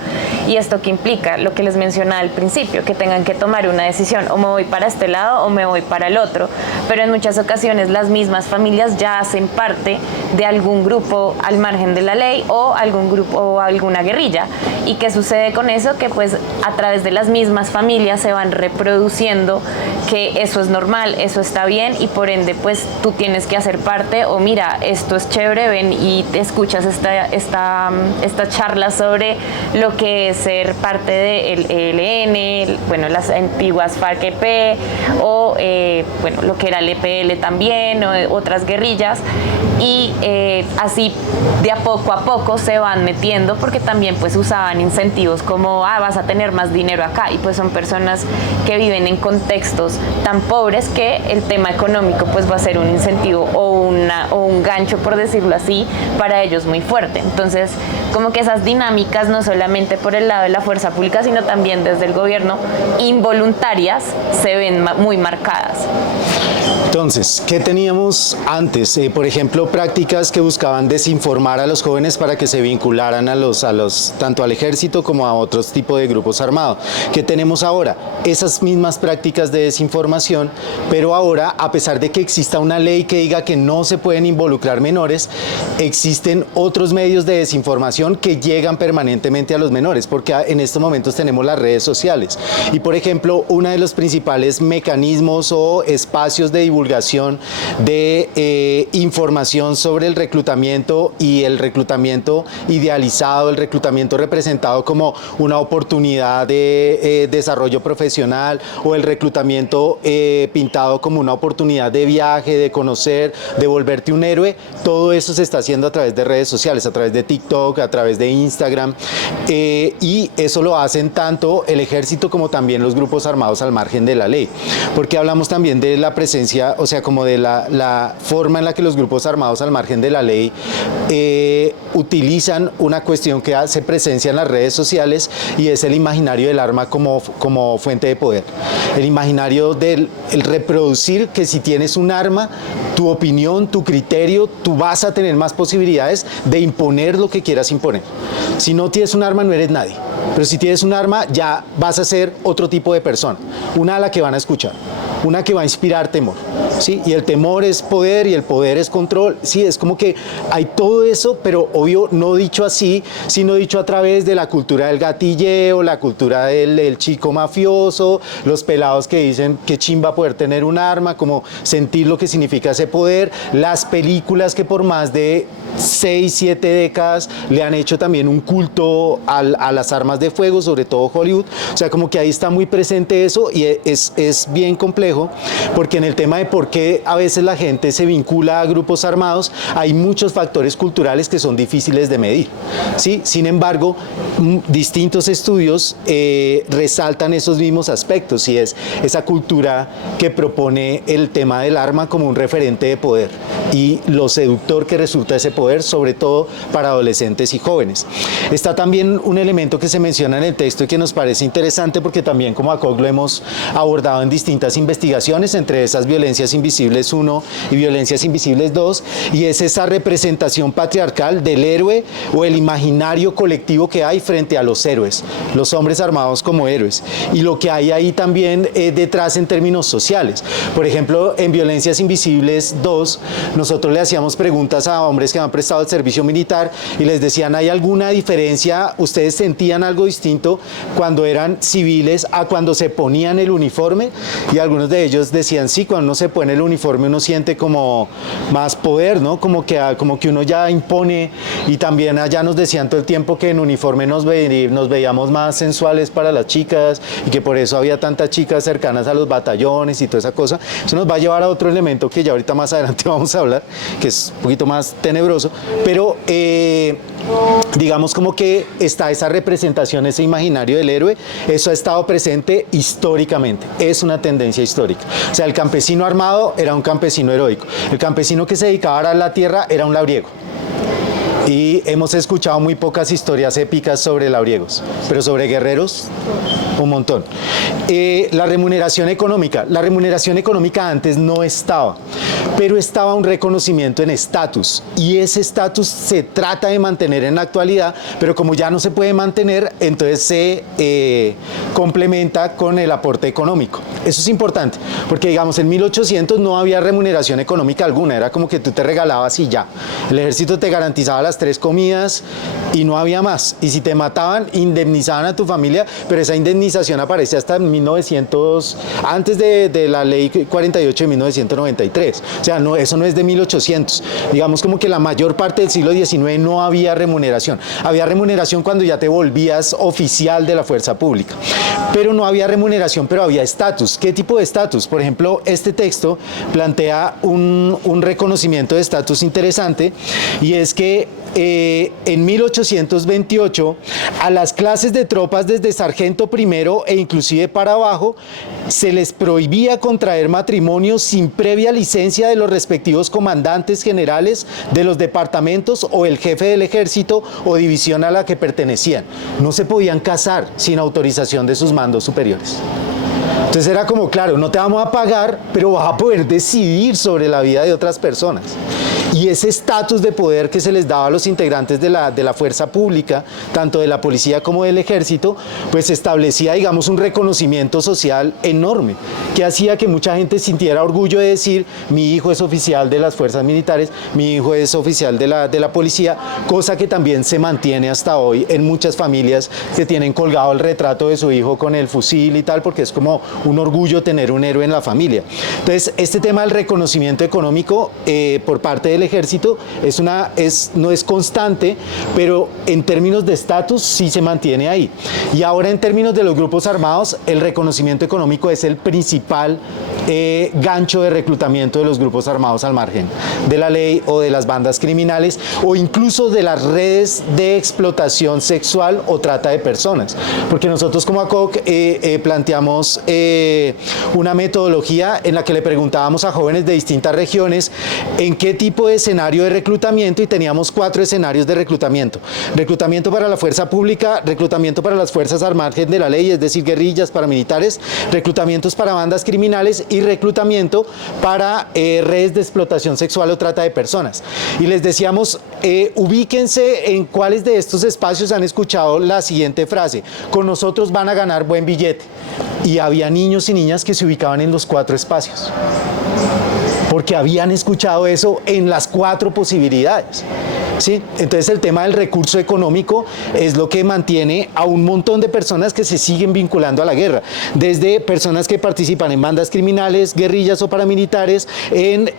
¿Y esto qué implica? Lo que les mencionaba al principio, que tengan que tomar una decisión, o me voy para este lado o me voy para el otro. Pero en muchas ocasiones las mismas familias ya hacen parte de algún grupo al margen de la ley o algún grupo o alguna guerrilla. ¿Y qué sucede con eso? Que pues a través de las mismas familias se van reproduciendo que eso es normal, eso está bien y por ende pues tú tienes que hacer parte o mira, esto es chévere, ven y te escuchas esta charla sobre lo que es ser parte del ELN, bueno, las antiguas FARC-EP o bueno, lo que era el EPL también o otras guerrillas y así de a poco se van metiendo porque también pues usaban incentivos como vas a tener más dinero acá y pues son personas que viven en contextos tan pobres que el tema económico pues va a ser un incentivo o un gancho, por decirlo así, para ellos muy fuerte. Entonces, como que esas dinámicas no solamente por el lado de la fuerza pública, sino también desde el gobierno, involuntarias, se ven muy marcadas. Entonces, ¿qué teníamos antes? Por ejemplo, prácticas que buscaban desinformar a los jóvenes para que se vincularan tanto al ejército como a otros tipos de grupos armados. ¿Qué tenemos ahora? Esas mismas prácticas de desinformación, pero ahora, a pesar de que exista una ley que diga que no se pueden involucrar menores, existen otros medios de desinformación que llegan permanentemente a los menores, porque en estos momentos tenemos las redes sociales. Y, por ejemplo, uno de los principales mecanismos o espacios de divulgación de información sobre el reclutamiento y el reclutamiento idealizado, el reclutamiento representado como una oportunidad de desarrollo profesional o el reclutamiento pintado como una oportunidad de viaje, de conocer, de volverte un héroe. Todo eso se está haciendo a través de redes sociales, a través de TikTok, a través de Instagram y eso lo hacen tanto el ejército como también los grupos armados al margen de la ley, porque hablamos también de la presencia, o sea, como de la forma en la que los grupos armados al margen de la ley utilizan una cuestión que hace presencia en las redes sociales y es el imaginario del arma como fuente de poder. El imaginario del reproducir que si tienes un arma, tu opinión, tu criterio, tú vas a tener más posibilidades de imponer lo que quieras imponer. Si no tienes un arma, no eres nadie. Pero si tienes un arma, ya vas a ser otro tipo de persona. Una a la que van a escuchar. Una que va a inspirar temor, ¿sí? Y el temor es poder y el poder es control, sí, es como que hay todo eso, pero obvio no dicho así, sino dicho a través de la cultura del gatilleo, la cultura del chico mafioso, los pelados que dicen que chimba poder tener un arma, como sentir lo que significa ese poder, las películas que por más de 6, 7 décadas le han hecho también un culto a las armas de fuego, sobre todo Hollywood, o sea, como que ahí está muy presente eso y es bien complejo, porque en el tema de por por qué a veces la gente se vincula a grupos armados, hay muchos factores culturales que son difíciles de medir, ¿sí? Sin embargo, distintos estudios resaltan esos mismos aspectos, y es esa cultura que propone el tema del arma como un referente de poder y lo seductor que resulta ese poder, sobre todo para adolescentes y jóvenes. Está también un elemento que se menciona en el texto y que nos parece interesante, porque también como ACOC lo hemos abordado en distintas investigaciones, entre esas Violencias Invisibles 1 y Violencias Invisibles 2, y es esa representación patriarcal del héroe o el imaginario colectivo que hay frente a los héroes, los hombres armados como héroes, y lo que hay ahí también detrás en términos sociales. Por ejemplo, en Violencias Invisibles 2, nosotros le hacíamos preguntas a hombres que han prestado el servicio militar y les decían, ¿hay alguna diferencia? ¿Ustedes sentían algo distinto cuando eran civiles a cuando se ponían el uniforme? Y algunos de ellos decían, sí, cuando uno se pone el uniforme uno siente como más poder, ¿no? Como que uno ya impone, y también allá nos decían todo el tiempo que en uniforme nos veíamos más sensuales para las chicas y que por eso había tantas chicas cercanas a los batallones y toda esa cosa. Eso nos va a llevar a otro elemento que ya ahorita más adelante vamos a hablar, que es un poquito más tenebroso, pero digamos como que está esa representación, ese imaginario del héroe, eso ha estado presente históricamente, es una tendencia histórica. O sea, el campesino armado era un campesino heroico, el campesino que se dedicaba a arar la tierra era un labriego. Y hemos escuchado muy pocas historias épicas sobre labriegos, pero sobre guerreros, un montón. La remuneración económica antes no estaba, pero estaba un reconocimiento en estatus, y ese estatus se trata de mantener en la actualidad, pero como ya no se puede mantener, entonces se complementa con el aporte económico. Eso es importante, porque digamos en 1800 no había remuneración económica alguna, era como que tú te regalabas y ya. El ejército te garantizaba las 3 comidas y no había más, y si te mataban indemnizaban a tu familia, pero esa indemnización aparece hasta 1900, antes de la ley 48 de 1993, o sea, no, eso no es de 1800, digamos como que la mayor parte del siglo XIX no había remuneración cuando ya te volvías oficial de la fuerza pública, pero no había remuneración, pero había estatus. ¿Qué tipo de estatus? Por ejemplo, este texto plantea un reconocimiento de estatus interesante, y es que en 1828 a las clases de tropas desde sargento primero e inclusive para abajo se les prohibía contraer matrimonio sin previa licencia de los respectivos comandantes generales de los departamentos o el jefe del ejército o división a la que pertenecían. No se podían casar sin autorización de sus mandos superiores. Entonces era como, claro, no te vamos a pagar, pero vas a poder decidir sobre la vida de otras personas. Y ese estatus de poder que se les daba a los integrantes de la fuerza pública, tanto de la policía como del ejército, pues establecía, digamos, un reconocimiento social enorme, que hacía que mucha gente sintiera orgullo de decir, mi hijo es oficial de las fuerzas militares, mi hijo es oficial de la policía, cosa que también se mantiene hasta hoy en muchas familias que tienen colgado el retrato de su hijo con el fusil y tal, porque es como un orgullo tener un héroe en la familia. Entonces, este tema del reconocimiento económico por parte del ejército no es constante, pero en términos de estatus sí se mantiene ahí. Y ahora en términos de los grupos armados, el reconocimiento económico es el principal gancho de reclutamiento de los grupos armados al margen de la ley o de las bandas criminales o incluso de las redes de explotación sexual o trata de personas. Porque nosotros como ACOC planteamos una metodología en la que le preguntábamos a jóvenes de distintas regiones en qué tipo de escenario de reclutamiento, y teníamos 4 escenarios de reclutamiento. Reclutamiento para la fuerza pública, reclutamiento para las fuerzas al margen de la ley, es decir, guerrillas, paramilitares, reclutamientos para bandas criminales y reclutamiento para redes de explotación sexual o trata de personas. Y les decíamos, ubíquense en cuáles de estos espacios han escuchado la siguiente frase: con nosotros van a ganar buen billete. Y había niños y niñas que se ubicaban en los 4 espacios. porque habían escuchado eso en las 4 posibilidades. ¿Sí? Entonces el tema del recurso económico es lo que mantiene a un montón de personas que se siguen vinculando a la guerra, desde personas que participan en bandas criminales, guerrillas o paramilitares, en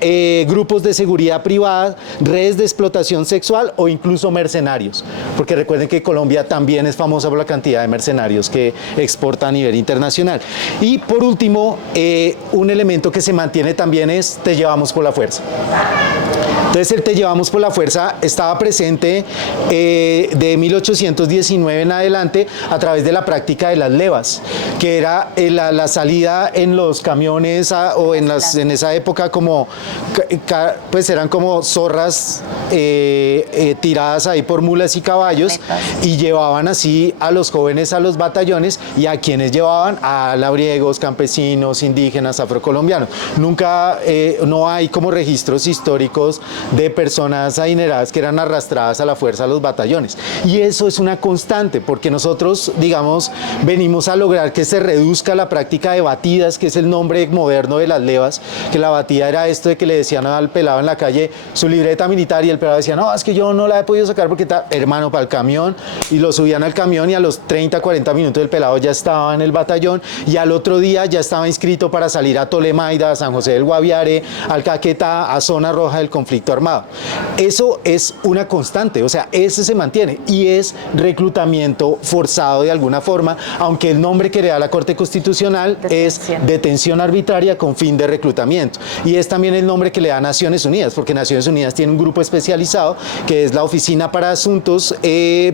grupos de seguridad privada, redes de explotación sexual o incluso mercenarios, porque recuerden que Colombia también es famosa por la cantidad de mercenarios que exporta a nivel internacional. Y por último, un elemento que se mantiene también es te llevamos por la fuerza. Entonces el te llevamos por la fuerza estaba presente de 1819 en adelante a través de la práctica de las levas, que era la salida en los camiones en esa época como pues eran como zorras tiradas ahí por mulas y caballos, y llevaban así a los jóvenes a los batallones, y a quienes llevaban a labriegos, campesinos, indígenas, afrocolombianos. Nunca, no hay como registros históricos de personas adineradas que eran arrastradas a la fuerza a los batallones. Y eso es una constante, porque nosotros, digamos, venimos a lograr que se reduzca la práctica de batidas, que es el nombre moderno de las levas, que la batida era esto de que le decían al pelado en la calle su libreta militar, y el pelado decía, no, es que yo no la he podido sacar porque está, hermano, para el camión, y lo subían al camión, y a los 30, 40 minutos el pelado ya estaba en el batallón, y al otro día ya estaba inscrito para salir a Tolemaida, a San José del Guaviare, al Caquetá, a zona roja del conflicto armado. Eso es una constante, o sea, ese se mantiene, y es reclutamiento forzado de alguna forma, aunque el nombre que le da la Corte Constitucional es detención arbitraria con fin de reclutamiento, y es también el nombre que le da Naciones Unidas, porque Naciones Unidas tiene un grupo especializado que es la Oficina para Asuntos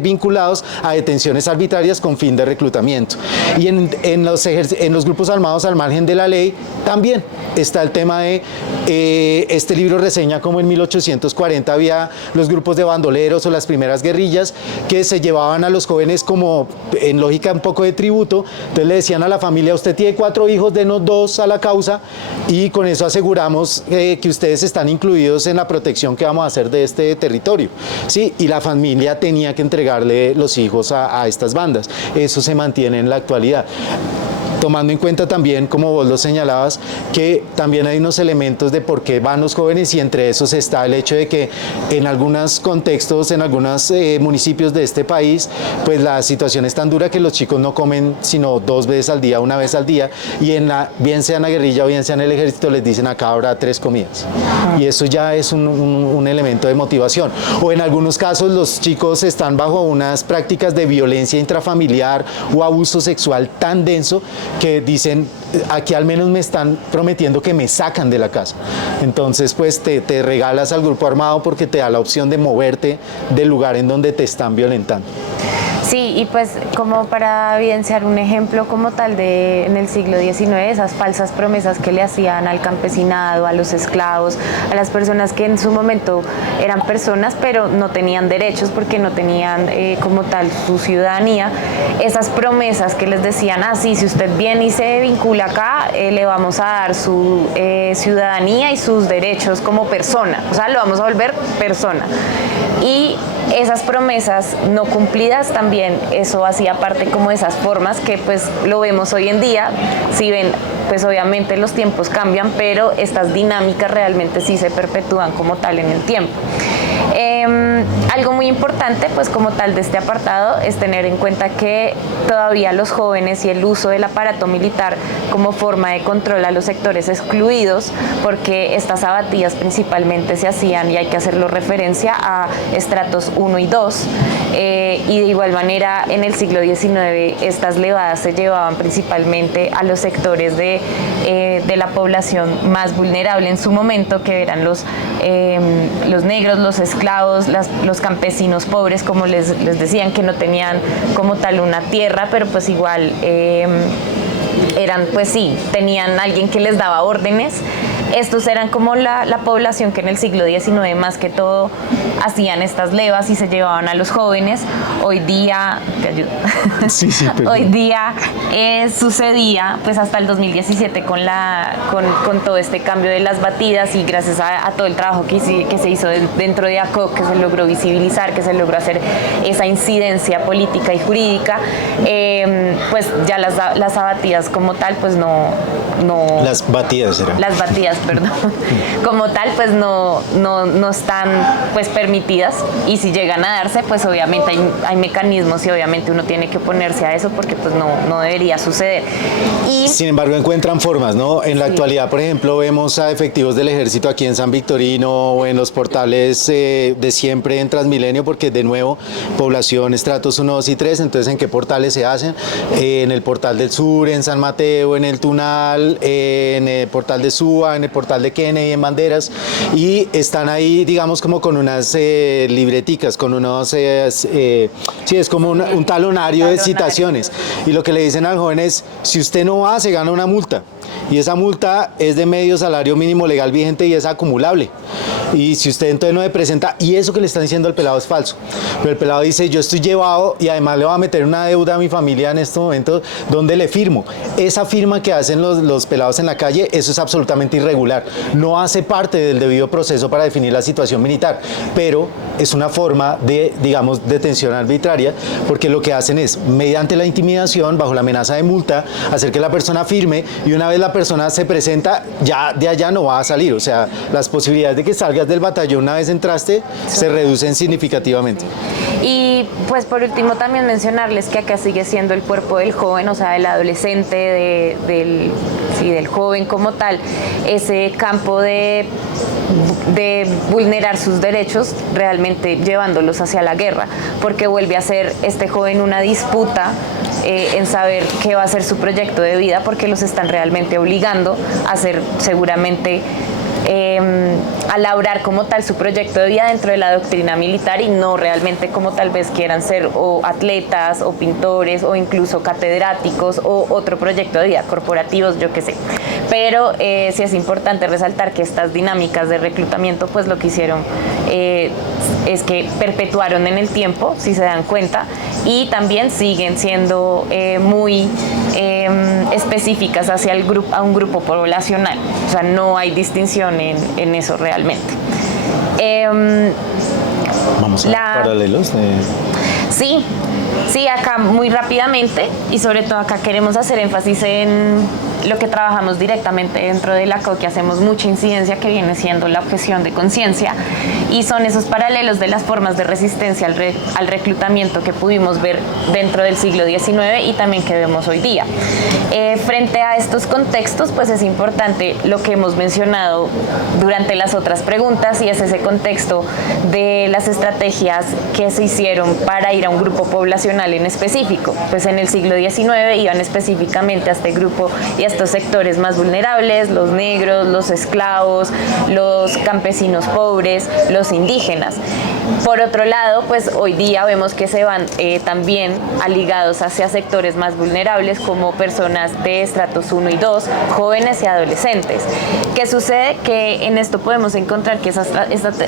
vinculados a detenciones arbitrarias con fin de reclutamiento. Y en los grupos armados al margen de la ley también está el tema de, este libro reseña como en 1840 había los grupos de bandoleros o las primeras guerrillas que se llevaban a los jóvenes como en lógica un poco de tributo. Entonces le decían a la familia, usted tiene 4 hijos, denos 2 a la causa, y con eso aseguramos que ustedes están incluidos en la protección que vamos a hacer de este territorio, ¿sí? Y la familia tenía que entregarle los hijos a estas bandas. Eso se mantiene en la actualidad, tomando en cuenta también, como vos lo señalabas, que también hay unos elementos de por qué van los jóvenes, y entre esos está el hecho de que en algunos contextos, en algunos municipios de este país, pues la situación es tan dura que los chicos no comen sino 2 veces al día, 1 vez al día, y bien sea en la guerrilla o bien sea en el ejército, les dicen acá habrá 3 comidas. Y eso ya es un elemento de motivación. O en algunos casos los chicos están bajo unas prácticas de violencia intrafamiliar o abuso sexual tan denso que dicen, aquí al menos me están prometiendo que me sacan de la casa. Entonces pues te regalas al grupo armado porque te da la opción de moverte del lugar en donde te están violentando. Sí, y pues como para evidenciar un ejemplo como tal de en el siglo XIX, esas falsas promesas que le hacían al campesinado, a los esclavos, a las personas que en su momento eran personas pero no tenían derechos porque no tenían como tal su ciudadanía, esas promesas que les decían, sí, si usted viene y se vincula acá, le vamos a dar su ciudadanía y sus derechos como persona, o sea, lo vamos a volver persona. Y esas promesas no cumplidas también, eso hacía parte como de esas formas que pues lo vemos hoy en día. Si ven, pues obviamente los tiempos cambian, pero estas dinámicas realmente sí se perpetúan como tal en el tiempo. Algo muy importante pues como tal de este apartado es tener en cuenta que todavía los jóvenes y el uso del aparato militar como forma de control a los sectores excluidos, porque estas abatías principalmente se hacían, y hay que hacerlo referencia a estratos 1 y 2, y de igual manera en el siglo XIX estas levadas se llevaban principalmente a los sectores de la población más vulnerable en su momento, que eran los negros, los esclavos, los campesinos pobres, como les decían, que no tenían como tal una tierra, pero pues igual eran, pues sí, tenían alguien que les daba órdenes. Estos eran como la población que en el siglo XIX más que todo hacían estas levas y se llevaban a los jóvenes. Hoy día, te ayudo. Sí, hoy día sucedía pues hasta el 2017 con todo este cambio de las batidas, y gracias a todo el trabajo que se hizo dentro de ACOC, que se logró visibilizar, que se logró hacer esa incidencia política y jurídica, pues ya las abatidas como tal pues no las batidas eran. Las batidas, perdón, como tal, pues no están pues permitidas, y si llegan a darse, pues obviamente hay mecanismos y obviamente uno tiene que oponerse a eso porque pues no debería suceder. Y sin embargo, encuentran formas, ¿no? En la Sí. actualidad, por ejemplo, vemos a efectivos del ejército aquí en San Victorino o en los portales de siempre en Transmilenio, porque de nuevo, población estratos 1, 2 y 3, entonces ¿en qué portales se hacen? En el portal del sur, en San Mateo, en el Tunal, en el portal de Suba, en el portal de Kennedy, en Banderas, y están ahí, digamos, como con unas libreticas, con unos, sí, es como un talonario de citaciones, y lo que le dicen al joven es, si usted no va, se gana una multa. Y esa multa es de medio salario mínimo legal vigente y es acumulable. Y si usted entonces no se presenta, y eso que le están diciendo al pelado es falso. Pero el pelado dice, yo estoy llevado y además le voy a meter una deuda a mi familia en este momento, ¿dónde le firmo? Esa firma que hacen los pelados en la calle, eso es absolutamente irregular. No hace parte del debido proceso para definir la situación militar, pero es una forma de, digamos, detención arbitraria, porque lo que hacen es, mediante la intimidación, bajo la amenaza de multa, hacer que la persona firme, y una vez la persona se presenta, ya de allá no va a salir. O sea, las posibilidades de que salgas del batallón una vez entraste se reducen significativamente. Y pues por último también mencionarles que acá sigue siendo el cuerpo del joven, o sea, del adolescente, del joven como tal, ese campo de vulnerar sus derechos, realmente llevándolos hacia la guerra, porque vuelve a ser este joven una disputa en saber qué va a ser su proyecto de vida, porque los están realmente obligando a hacer seguramente a labrar como tal su proyecto de vida dentro de la doctrina militar, y no realmente como tal vez quieran ser o atletas o pintores o incluso catedráticos o otro proyecto de vida, corporativos, yo qué sé. Pero sí es importante resaltar que estas dinámicas de reclutamiento pues lo que hicieron es que perpetuaron en el tiempo, si se dan cuenta, y también siguen siendo muy específicas hacia a un grupo poblacional. O sea, no hay distinción en eso realmente. Vamos a paralelos. Sí, acá muy rápidamente, y sobre todo acá queremos hacer énfasis en lo que trabajamos directamente dentro de la COC, que hacemos mucha incidencia, que viene siendo la objeción de conciencia, y son esos paralelos de las formas de resistencia al reclutamiento que pudimos ver dentro del siglo XIX y también que vemos hoy día. Frente a estos contextos, pues es importante lo que hemos mencionado durante las otras preguntas, y es ese contexto de las estrategias que se hicieron para ir a un grupo poblacional en específico. Pues en el siglo XIX iban específicamente a este grupo y a estos sectores más vulnerables: los negros, los esclavos, los campesinos pobres, los indígenas. Por otro lado, pues hoy día vemos que se van también aligados hacia sectores más vulnerables, como personas de estratos 1 y 2, jóvenes y adolescentes. ¿Qué sucede? Que en esto podemos encontrar que esas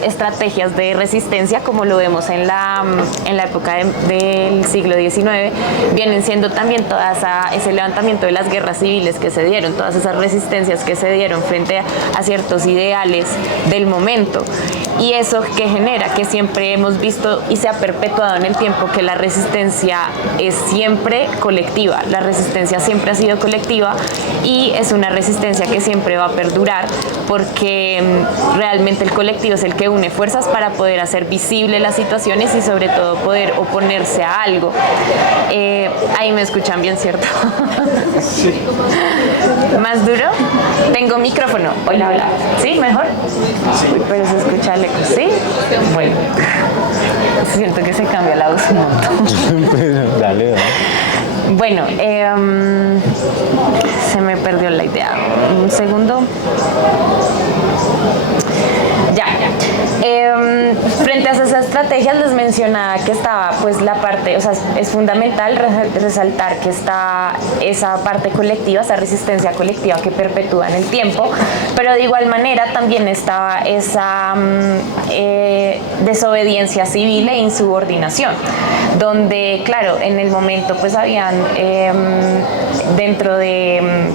estrategias de resistencia, como lo vemos en la época del siglo XIX, vienen siendo también ese levantamiento de las guerras civiles que se dieron, todas esas resistencias que se dieron frente a ciertos ideales del momento. Y eso que genera, que siempre hemos visto y se ha perpetuado en el tiempo, que la resistencia es siempre colectiva, la resistencia siempre ha sido colectiva, y es una resistencia que siempre va a perdurar, porque realmente el colectivo es el que une fuerzas para poder hacer visible las situaciones y sobre todo poder oponerse a algo. Ahí me escuchan bien, ¿cierto? Sí. ¿Más duro? Tengo micrófono. Hola, hola. ¿Sí? ¿Mejor? Uy, pero se escucha lejos. ¿Sí? Bueno. Siento que se cambia la voz un montón. Dale. Bueno, se me perdió la idea. Un segundo. Ya. Frente a esas estrategias les mencionaba que estaba pues la parte, o sea, es fundamental resaltar que está esa parte colectiva, esa resistencia colectiva que perpetúa en el tiempo, pero de igual manera también estaba esa desobediencia civil e insubordinación, donde claro, en el momento pues habían dentro de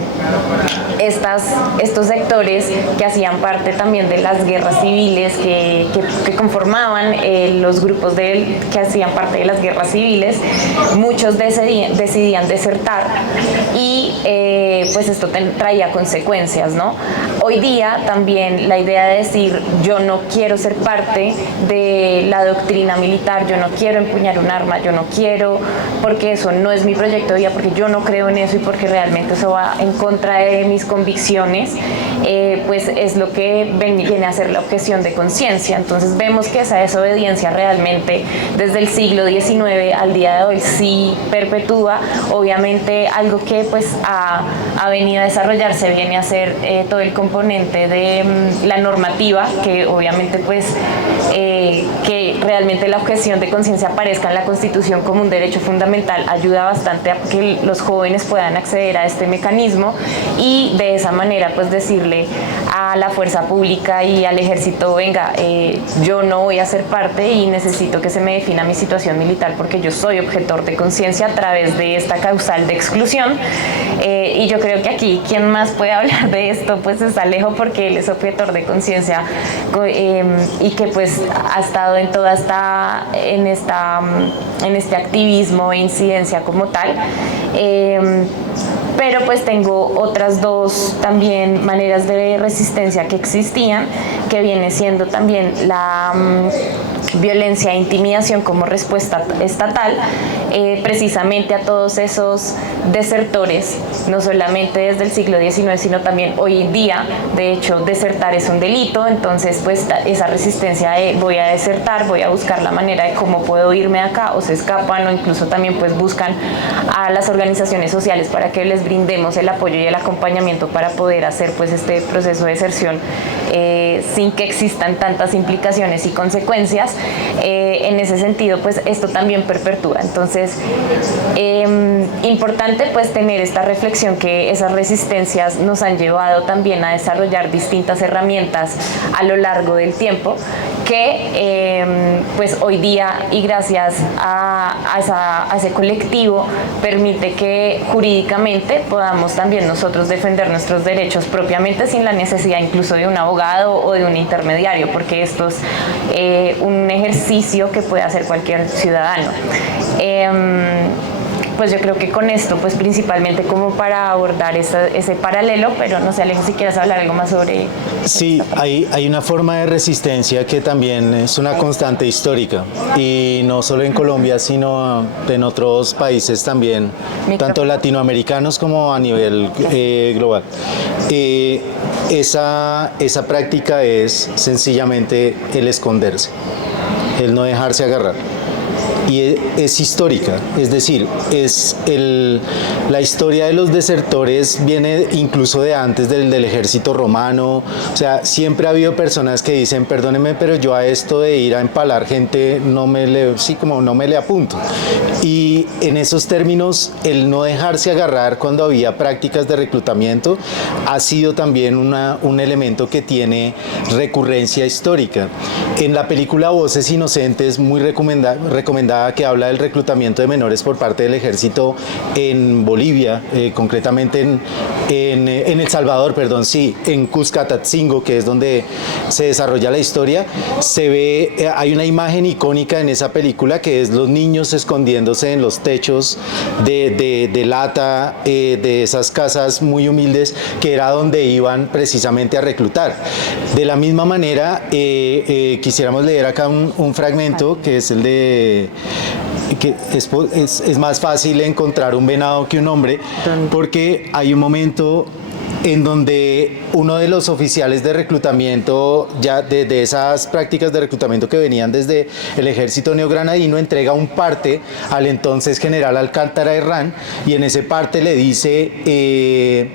estos sectores que hacían parte también de las guerras civiles que conformaban los grupos que hacían parte de las guerras civiles, muchos decidían desertar y pues esto traía consecuencias, ¿no? Hoy día también la idea de decir yo no quiero ser parte de la doctrina militar, yo no quiero empuñar un arma, yo no quiero, porque eso no es mi proyecto de vida, porque yo no creo en eso y porque realmente eso va en contra de mis convicciones, pues es lo que viene a ser la objeción de conciencia. Entonces vemos que esa desobediencia realmente desde el siglo XIX al día de hoy sí perpetúa. Obviamente algo que pues ha venido a desarrollarse viene a ser todo el componente de la normativa, que obviamente pues que realmente la objeción de conciencia aparezca en la Constitución como un derecho fundamental ayuda bastante a que los jóvenes puedan acceder a este mecanismo y de esa manera pues decirle a la fuerza pública y al ejército, venga, yo no voy a ser parte y necesito que se me defina mi situación militar porque yo soy objetor de conciencia a través de esta causal de exclusión. Y yo creo que aquí quien más puede hablar de esto pues es Alejo, porque él es objetor de conciencia y que pues ha estado en toda en este activismo e incidencia como tal. Pero pues tengo otras dos también maneras de resistencia que existían, que viene siendo también la violencia e intimidación como respuesta estatal, precisamente a todos esos desertores, no solamente desde el siglo XIX, sino también hoy en día. De hecho, desertar es un delito, entonces pues esa resistencia de voy a desertar, voy a buscar la manera de cómo puedo irme de acá, o se escapan, o incluso también pues buscan a las organizaciones sociales para que les brindemos el apoyo y el acompañamiento para poder hacer pues este proceso de deserción sin que existan tantas implicaciones y consecuencias. En ese sentido pues esto también perpetúa. Entonces importante pues tener esta reflexión que esas resistencias nos han llevado también a desarrollar distintas herramientas a lo largo del tiempo que pues hoy día y gracias a ese colectivo permite que jurídicamente podamos también nosotros defender nuestros derechos propiamente sin la necesidad incluso de un abogado o de un intermediario, porque esto es un ejercicio que puede hacer cualquier ciudadano. Pues yo creo que con esto, pues principalmente como para abordar ese paralelo, pero no sé, Alejo, si quieres hablar algo más sobre... Sí, hay una forma de resistencia que también es una constante histórica, y no solo en Colombia, sino en otros países también, tanto latinoamericanos como a nivel global. Esa práctica es sencillamente el esconderse, el no dejarse agarrar. Y es histórica, es decir, la historia de los desertores viene incluso de antes del ejército romano. O sea, siempre ha habido personas que dicen, perdóneme, pero yo a esto de ir a empalar gente no me le apunto. Y en esos términos, el no dejarse agarrar cuando había prácticas de reclutamiento ha sido también un elemento que tiene recurrencia histórica. En la película Voces Inocentes, muy recomendada, que habla del reclutamiento de menores por parte del ejército en Bolivia, concretamente en El Salvador, en Cuscatatcingo, que es donde se desarrolla la historia. Hay una imagen icónica en esa película que es los niños escondiéndose en los techos de lata de esas casas muy humildes que era donde iban precisamente a reclutar. De la misma manera, quisiéramos leer acá un fragmento que es el de que es más fácil encontrar un venado que un hombre, porque hay un momento en donde uno de los oficiales de reclutamiento, ya de esas prácticas de reclutamiento que venían desde el ejército neogranadino, entrega un parte al entonces general Alcántara Herrán, y en ese parte le dice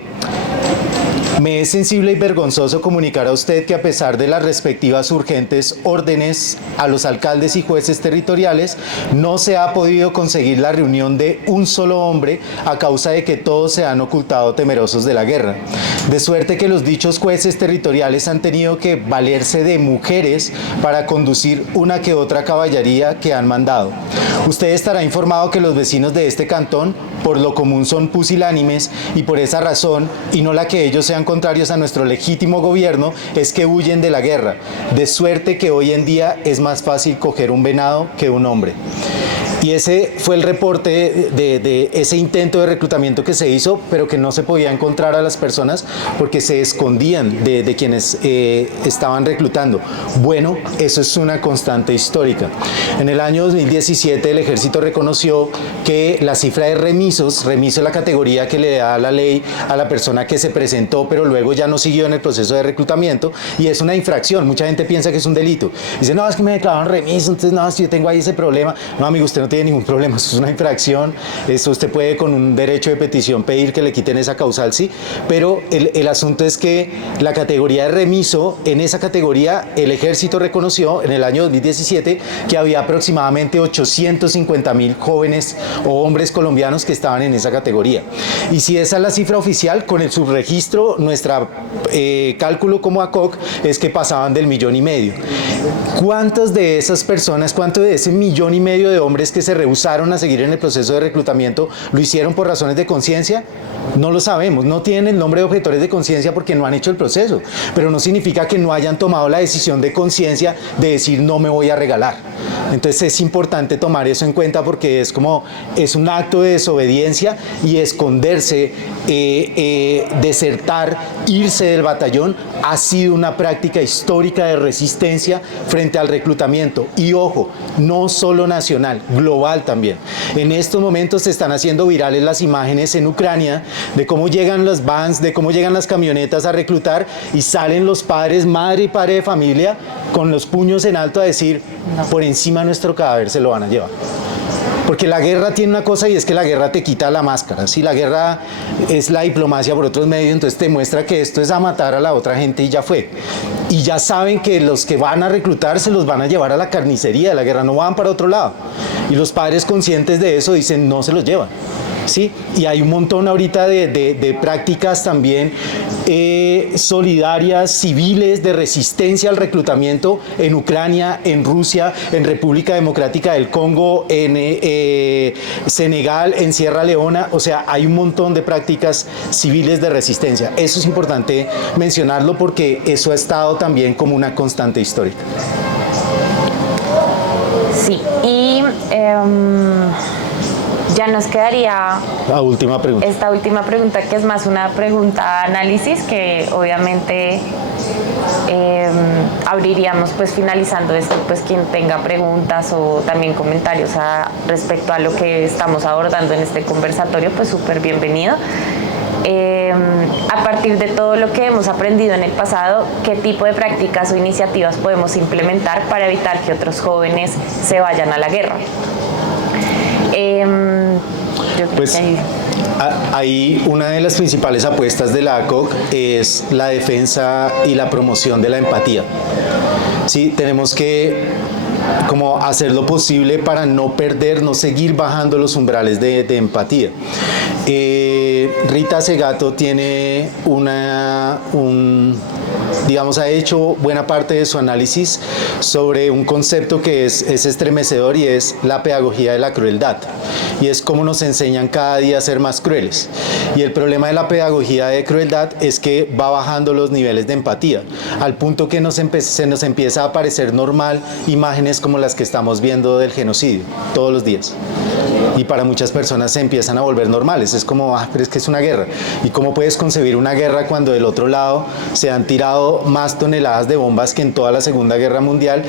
Me es sensible y vergonzoso comunicar a usted que a pesar de las respectivas urgentes órdenes a los alcaldes y jueces territoriales, no se ha podido conseguir la reunión de un solo hombre a causa de que todos se han ocultado temerosos de la guerra. De suerte que los dichos jueces territoriales han tenido que valerse de mujeres para conducir una que otra caballería que han mandado. Usted estará informado que los vecinos de este cantón por lo común son pusilánimes y por esa razón, y no la que ellos sean contrarios a nuestro legítimo gobierno, es que huyen de la guerra, de suerte que hoy en día es más fácil coger un venado que un hombre. Y ese fue el reporte de ese intento de reclutamiento que se hizo, pero que no se podía encontrar a las personas porque se escondían de quienes estaban reclutando. Bueno, eso es una constante histórica. En el año 2017 el Ejército reconoció que la cifra de remisos, remiso es la categoría que le da la ley a la persona que se presentó, pero luego ya no siguió en el proceso de reclutamiento, y es una infracción. Mucha gente piensa que es un delito. Dice, no, es que me declararon remiso, entonces no, si yo tengo ahí ese problema. No, amigo, usted no tiene ningún problema, eso es una infracción, eso usted puede con un derecho de petición pedir que le quiten esa causal, sí, pero el asunto es que la categoría de remiso, en esa categoría el Ejército reconoció en el año 2017 que había aproximadamente 850.000 jóvenes o hombres colombianos que estaban en esa categoría. Y si esa es la cifra oficial, con el subregistro, nuestra cálculo como ACOC es que pasaban del 1,5 millones. ¿Cuántas de esas personas, cuánto de ese 1,5 millones de hombres que se rehusaron a seguir en el proceso de reclutamiento lo hicieron por razones de conciencia? No lo sabemos, no tienen el nombre de objetores de conciencia porque no han hecho el proceso, pero no significa que no hayan tomado la decisión de conciencia de decir no me voy a regalar. Entonces es importante tomar eso en cuenta porque es un acto de desobediencia, y esconderse, desertar, irse del batallón ha sido una práctica histórica de resistencia frente al reclutamiento. Y ojo, no solo nacional, global también. En estos momentos se están haciendo virales las imágenes en Ucrania de cómo llegan las vans, de cómo llegan las camionetas a reclutar y salen los padres, madre y padre de familia, con los puños en alto a decir, no, por encima de nuestro cadáver se lo van a llevar. Porque la guerra tiene una cosa, y es que la guerra te quita la máscara, ¿sí? La guerra es la diplomacia por otros medios, entonces te muestra que esto es a matar a la otra gente y ya fue. Y ya saben que los que van a reclutar se los van a llevar a la carnicería de la guerra, no van para otro lado. Y los padres conscientes de eso dicen, no se los llevan. ¿Sí? Y hay un montón ahorita de prácticas también solidarias, civiles, de resistencia al reclutamiento en Ucrania, en Rusia, en República Democrática del Congo, en Senegal, en Sierra Leona. O sea, hay un montón de prácticas civiles de resistencia. Eso es importante mencionarlo porque eso ha estado también como una constante histórica. Sí, y ya nos quedaría la última pregunta. Esta última pregunta, que es más una pregunta análisis, que obviamente abriríamos pues finalizando esto, pues quien tenga preguntas o también comentarios respecto a lo que estamos abordando en este conversatorio, pues súper bienvenido. A partir de todo lo que hemos aprendido en el pasado, ¿qué tipo de prácticas o iniciativas podemos implementar para evitar que otros jóvenes se vayan a la guerra? Pues ahí una de las principales apuestas de la ACOC es la defensa y la promoción de la empatía. Sí, tenemos que como hacer lo posible para no perder, no seguir bajando los umbrales de empatía. Rita Segato tiene digamos, ha hecho buena parte de su análisis sobre un concepto que es estremecedor, y es la pedagogía de la crueldad, y es cómo nos enseñan cada día a ser más crueles. Y el problema de la pedagogía de crueldad es que va bajando los niveles de empatía, al punto que se nos empieza a parecer normal imágenes como las que estamos viendo del genocidio todos los días. Y para muchas personas se empiezan a volver normales. Es como, pero es que es una guerra. ¿Y cómo puedes concebir una guerra cuando del otro lado se han tirado más toneladas de bombas que en toda la Segunda Guerra Mundial,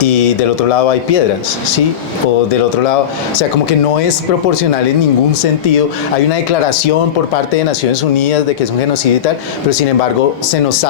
y del otro lado hay piedras, ¿sí? O del otro lado, o sea, como que no es proporcional en ningún sentido. Hay una declaración por parte de Naciones Unidas de que es un genocidio y tal, pero sin embargo se nos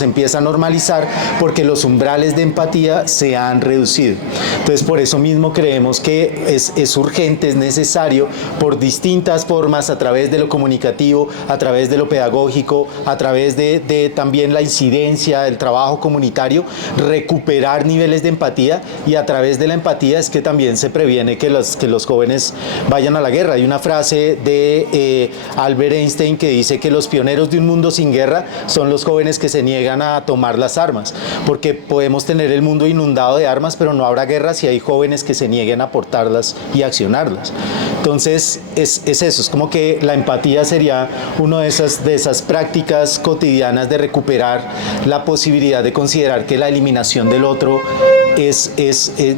empieza a normalizar porque los umbrales de empatía se han reducido. Entonces, por eso mismo creemos que es urgente, es necesario necesario por distintas formas, a través de lo comunicativo, a través de lo pedagógico, a través de también la incidencia del trabajo comunitario, recuperar niveles de empatía, y a través de la empatía es que también se previene que los jóvenes vayan a la guerra. Hay una frase de Albert Einstein que dice que los pioneros de un mundo sin guerra son los jóvenes que se niegan a tomar las armas, porque podemos tener el mundo inundado de armas, pero no habrá guerra si hay jóvenes que se nieguen a portarlas y accionarlas. Entonces es eso, es como que la empatía sería una de esas prácticas cotidianas de recuperar la posibilidad de considerar que la eliminación del otro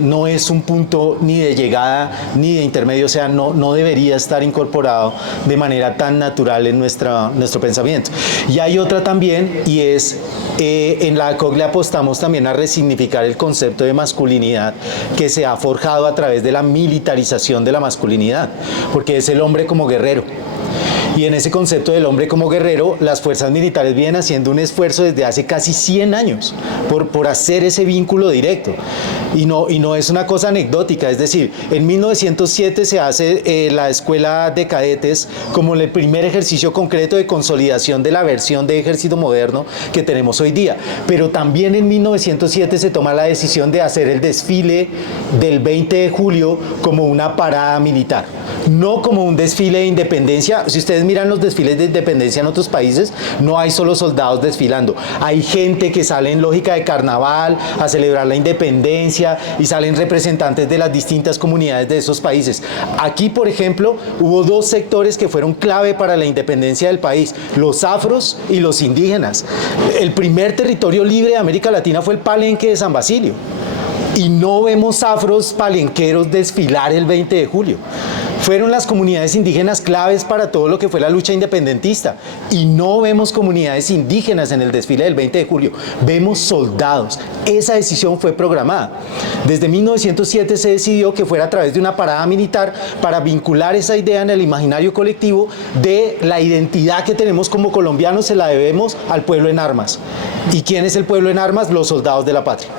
no es un punto ni de llegada ni de intermedio, o sea, no debería estar incorporado de manera tan natural en nuestro pensamiento. Y hay otra también, y es en la ACOC le apostamos también a resignificar el concepto de masculinidad que se ha forjado a través de la militarización de la masculinidad, porque es el hombre como guerrero. Y en ese concepto del hombre como guerrero, las fuerzas militares vienen haciendo un esfuerzo desde hace casi 100 años por hacer ese vínculo directo. Y no es una cosa anecdótica, es decir, en 1907 se hace la escuela de cadetes como el primer ejercicio concreto de consolidación de la versión de ejército moderno que tenemos hoy día. Pero también en 1907 se toma la decisión de hacer el desfile del 20 de julio como una parada militar, no como un desfile de independencia. Si ustedes miran los desfiles de independencia en otros países, no hay solo soldados desfilando, hay gente que sale en lógica de carnaval a celebrar la independencia y salen representantes de las distintas comunidades de esos países. Aquí, por ejemplo, hubo dos sectores que fueron clave para la independencia del país: los afros y los indígenas. El primer territorio libre de América Latina fue el Palenque de San Basilio, y no vemos afros palenqueros desfilar el 20 de julio. Fueron las comunidades indígenas claves para todo lo que fue la lucha independentista, y no vemos comunidades indígenas en el desfile del 20 de julio, vemos soldados. Esa decisión fue programada. Desde 1907 se decidió que fuera a través de una parada militar para vincular esa idea en el imaginario colectivo de la identidad que tenemos como colombianos, se la debemos al pueblo en armas. ¿Y quién es el pueblo en armas? Los soldados de la patria.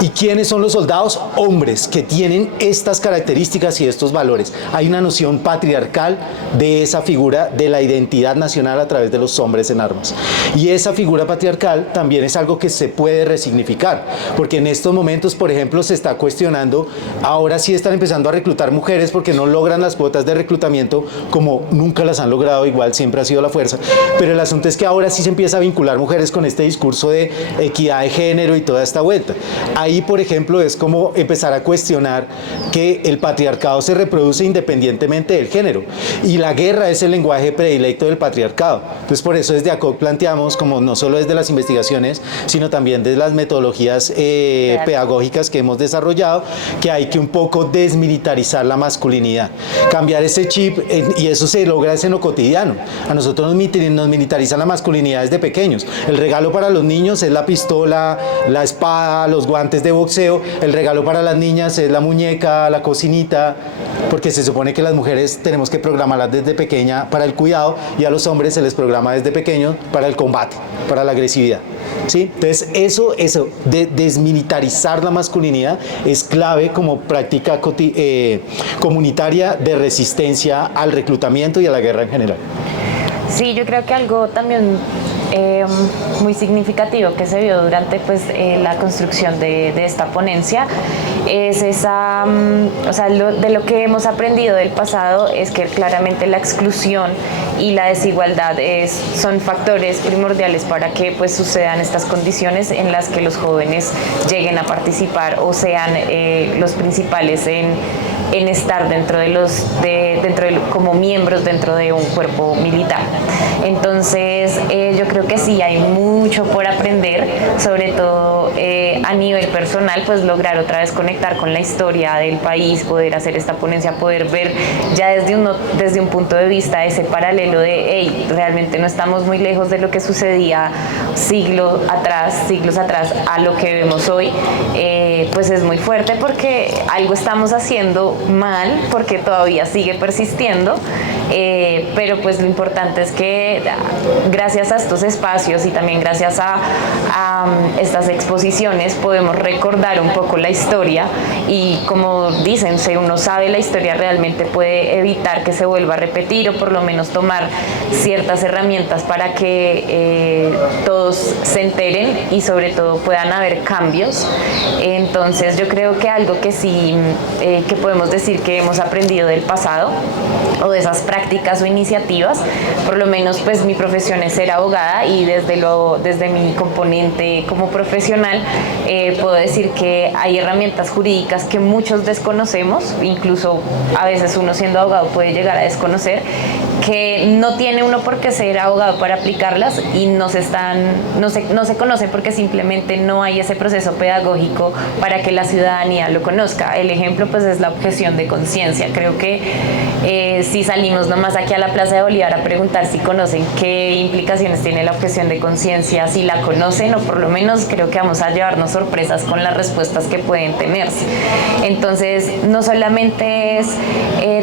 ¿Y quiénes son los soldados? Hombres que tienen estas características y estos valores. Hay una noción patriarcal de esa figura de la identidad nacional a través de los hombres en armas. Y esa figura patriarcal también es algo que se puede resignificar, porque en estos momentos, por ejemplo, se está cuestionando, ahora sí están empezando a reclutar mujeres porque no logran las cuotas de reclutamiento como nunca las han logrado, igual siempre ha sido la fuerza, pero el asunto es que ahora sí se empieza a vincular mujeres con este discurso de equidad de género y toda esta vuelta. Ahí, por ejemplo, es como empezar a cuestionar que el patriarcado se reproduce independientemente del género, y la guerra es el lenguaje predilecto del patriarcado. Entonces, por eso desde ACOC planteamos, como no solo desde las investigaciones, sino también desde las metodologías pedagógicas que hemos desarrollado, que hay que un poco desmilitarizar la masculinidad, cambiar ese chip, y eso se logra en lo cotidiano. A nosotros nos militarizan la masculinidad desde pequeños. El regalo para los niños es la pistola, la espada, los guantes de boxeo. El regalo para las niñas es la muñeca, la cocinita, porque se supone que las mujeres tenemos que programarlas desde pequeña para el cuidado, y a los hombres se les programa desde pequeños para el combate, para la agresividad. ¿Sí? Entonces eso de desmilitarizar la masculinidad es clave como práctica comunitaria de resistencia al reclutamiento y a la guerra en general. Sí, yo creo que algo también muy significativo que se vio durante la construcción de esta ponencia es esa, de lo que hemos aprendido del pasado es que claramente la exclusión y la desigualdad son factores primordiales para que sucedan estas condiciones en las que los jóvenes lleguen a participar o sean los principales en estar como miembros dentro de un cuerpo militar. Entonces, yo creo que sí hay mucho por aprender, sobre todo a nivel personal, lograr otra vez conectar con la historia del país, poder hacer esta ponencia, poder ver ya desde un punto de vista ese paralelo de, realmente no estamos muy lejos de lo que sucedía siglos atrás a lo que vemos hoy, es muy fuerte porque algo estamos haciendo mal, porque todavía sigue persistiendo, pero pues lo importante es que gracias a estos espacios y también gracias a estas exposiciones podemos recordar un poco la historia y como dicen, si uno sabe la historia realmente puede evitar que se vuelva a repetir o por lo menos tomar ciertas herramientas para que todos se enteren y sobre todo puedan haber cambios. Entonces yo creo que algo que sí que podemos decir que hemos aprendido del pasado o de esas prácticas o iniciativas, por lo menos pues mi profesión es ser abogada y desde mi componente como profesional puedo decir que hay herramientas jurídicas que muchos desconocemos, incluso a veces uno siendo abogado puede llegar a desconocer, que no tiene uno por qué ser abogado para aplicarlas y no se conocen porque simplemente no hay ese proceso pedagógico para que la ciudadanía lo conozca. El ejemplo pues es la objeción de conciencia. Creo que si salimos nomás aquí a la Plaza de Bolívar a preguntar si conocen qué implicaciones tiene la objeción de conciencia, si la conocen o por lo menos creo que vamos a llevarnos sorpresas con las respuestas que pueden tenerse. Entonces no solamente es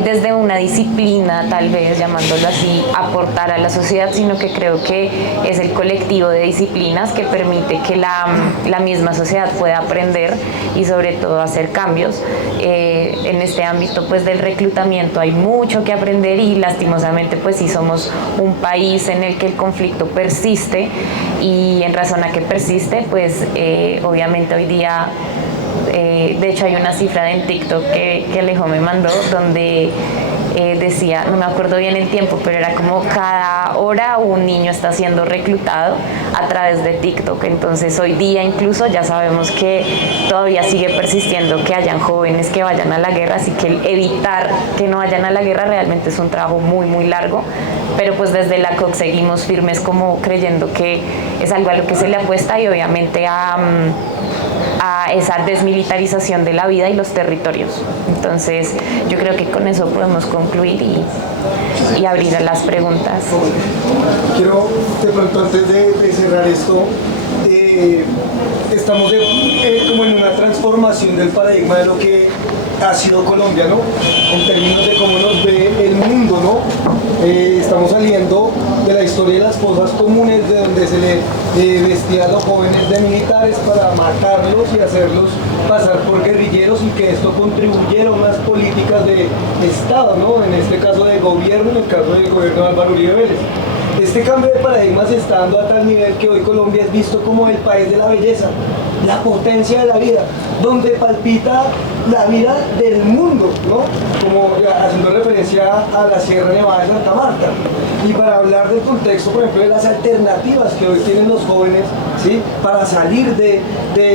desde una disciplina tal vez llamándolo así aportar a la sociedad, sino que creo que es el colectivo de disciplinas que permite que la misma sociedad pueda aprender y sobre todo hacer cambios. En este ámbito pues del reclutamiento hay mucho que aprender y lastimosamente pues sí somos un país en el que el conflicto persiste y en razón a que persiste pues obviamente hoy día de hecho hay una cifra en TikTok que Alejo me mandó donde decía, no me acuerdo bien el tiempo, pero era como cada hora un niño está siendo reclutado a través de TikTok. Entonces hoy día incluso ya sabemos que todavía sigue persistiendo que hayan jóvenes que vayan a la guerra, así que evitar que no vayan a la guerra realmente es un trabajo muy muy largo, pero pues desde la COC seguimos firmes como creyendo que es algo a lo que se le apuesta y obviamente a esa desmilitarización de la vida y los territorios. Entonces yo creo que con eso podemos concluir y abrir a las preguntas. Quiero de pronto antes de cerrar esto, estamos como en una transformación del paradigma de lo que ha sido Colombia, ¿no? En términos de cómo nos ve el mundo, ¿no? Estamos saliendo de la historia de las fosas comunes, de donde se le vestía a los jóvenes de militares para matarlos y hacerlos pasar por guerrilleros y que esto contribuyera a unas políticas de Estado, ¿no? En este caso de gobierno, en el caso del gobierno de Álvaro Uribe Vélez. Este cambio de paradigma se está dando a tal nivel que hoy Colombia es visto como el país de la belleza, la potencia de la vida, donde palpita la vida del mundo, ¿no? Como haciendo referencia a la Sierra Nevada de Santa Marta. Y para hablar del contexto, por ejemplo, de las alternativas que hoy tienen los jóvenes, ¿sí? Para salir de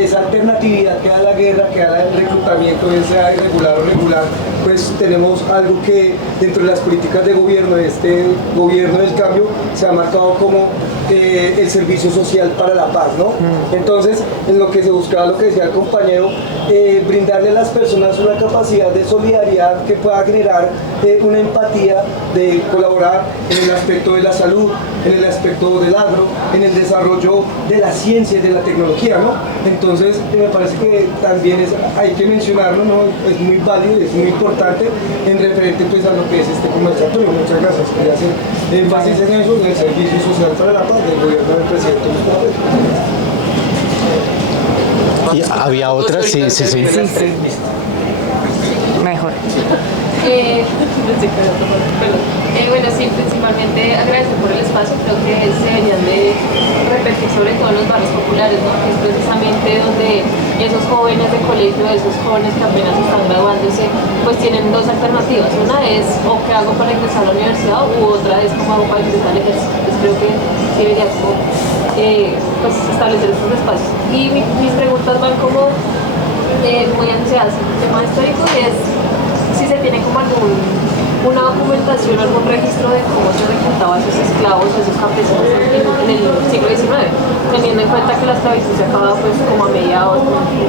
esa alternatividad que da la guerra, que da el reclutamiento, bien sea irregular o regular, pues tenemos algo que dentro de las políticas de gobierno, de este gobierno del cambio, se ha marcado como el servicio social para la paz, ¿no? Entonces, en lo que se buscaba, lo que decía el compañero, brindarle a las personas una capacidad de solidaridad que pueda generar una empatía de colaborar en el aspecto de la salud, en el aspecto del agro, en el desarrollo de la ciencia y de la tecnología, ¿no? Entonces, me parece que también hay que mencionarlo, ¿no? Es muy válido, es muy importante en referente pues a lo que es este conversatorio. Muchas gracias. Quería hacer énfasis en eso, en el servicio social para la paz del gobierno del presidente Gustavo Petro. Y había otra, sí. Mejor. Bueno, sí, principalmente agradecer por el espacio, creo que se deberían de repetir sobre todo en los barrios populares, ¿no? Que es precisamente donde esos jóvenes de colegio, esos jóvenes que apenas están graduándose, pues tienen dos alternativas. Una es o qué hago para ingresar a la universidad u otra es cómo hago para ingresar al ejército. Entonces creo que sí debería como, pues, establecer estos espacios. Y mis preguntas van como muy asociadas al tema histórico y es si se tiene como una documentación, algún registro de cómo se reclutaba a esos esclavos, a esos campesinos en el siglo XIX, teniendo en cuenta que la esclavitud se acababa pues como a mediados de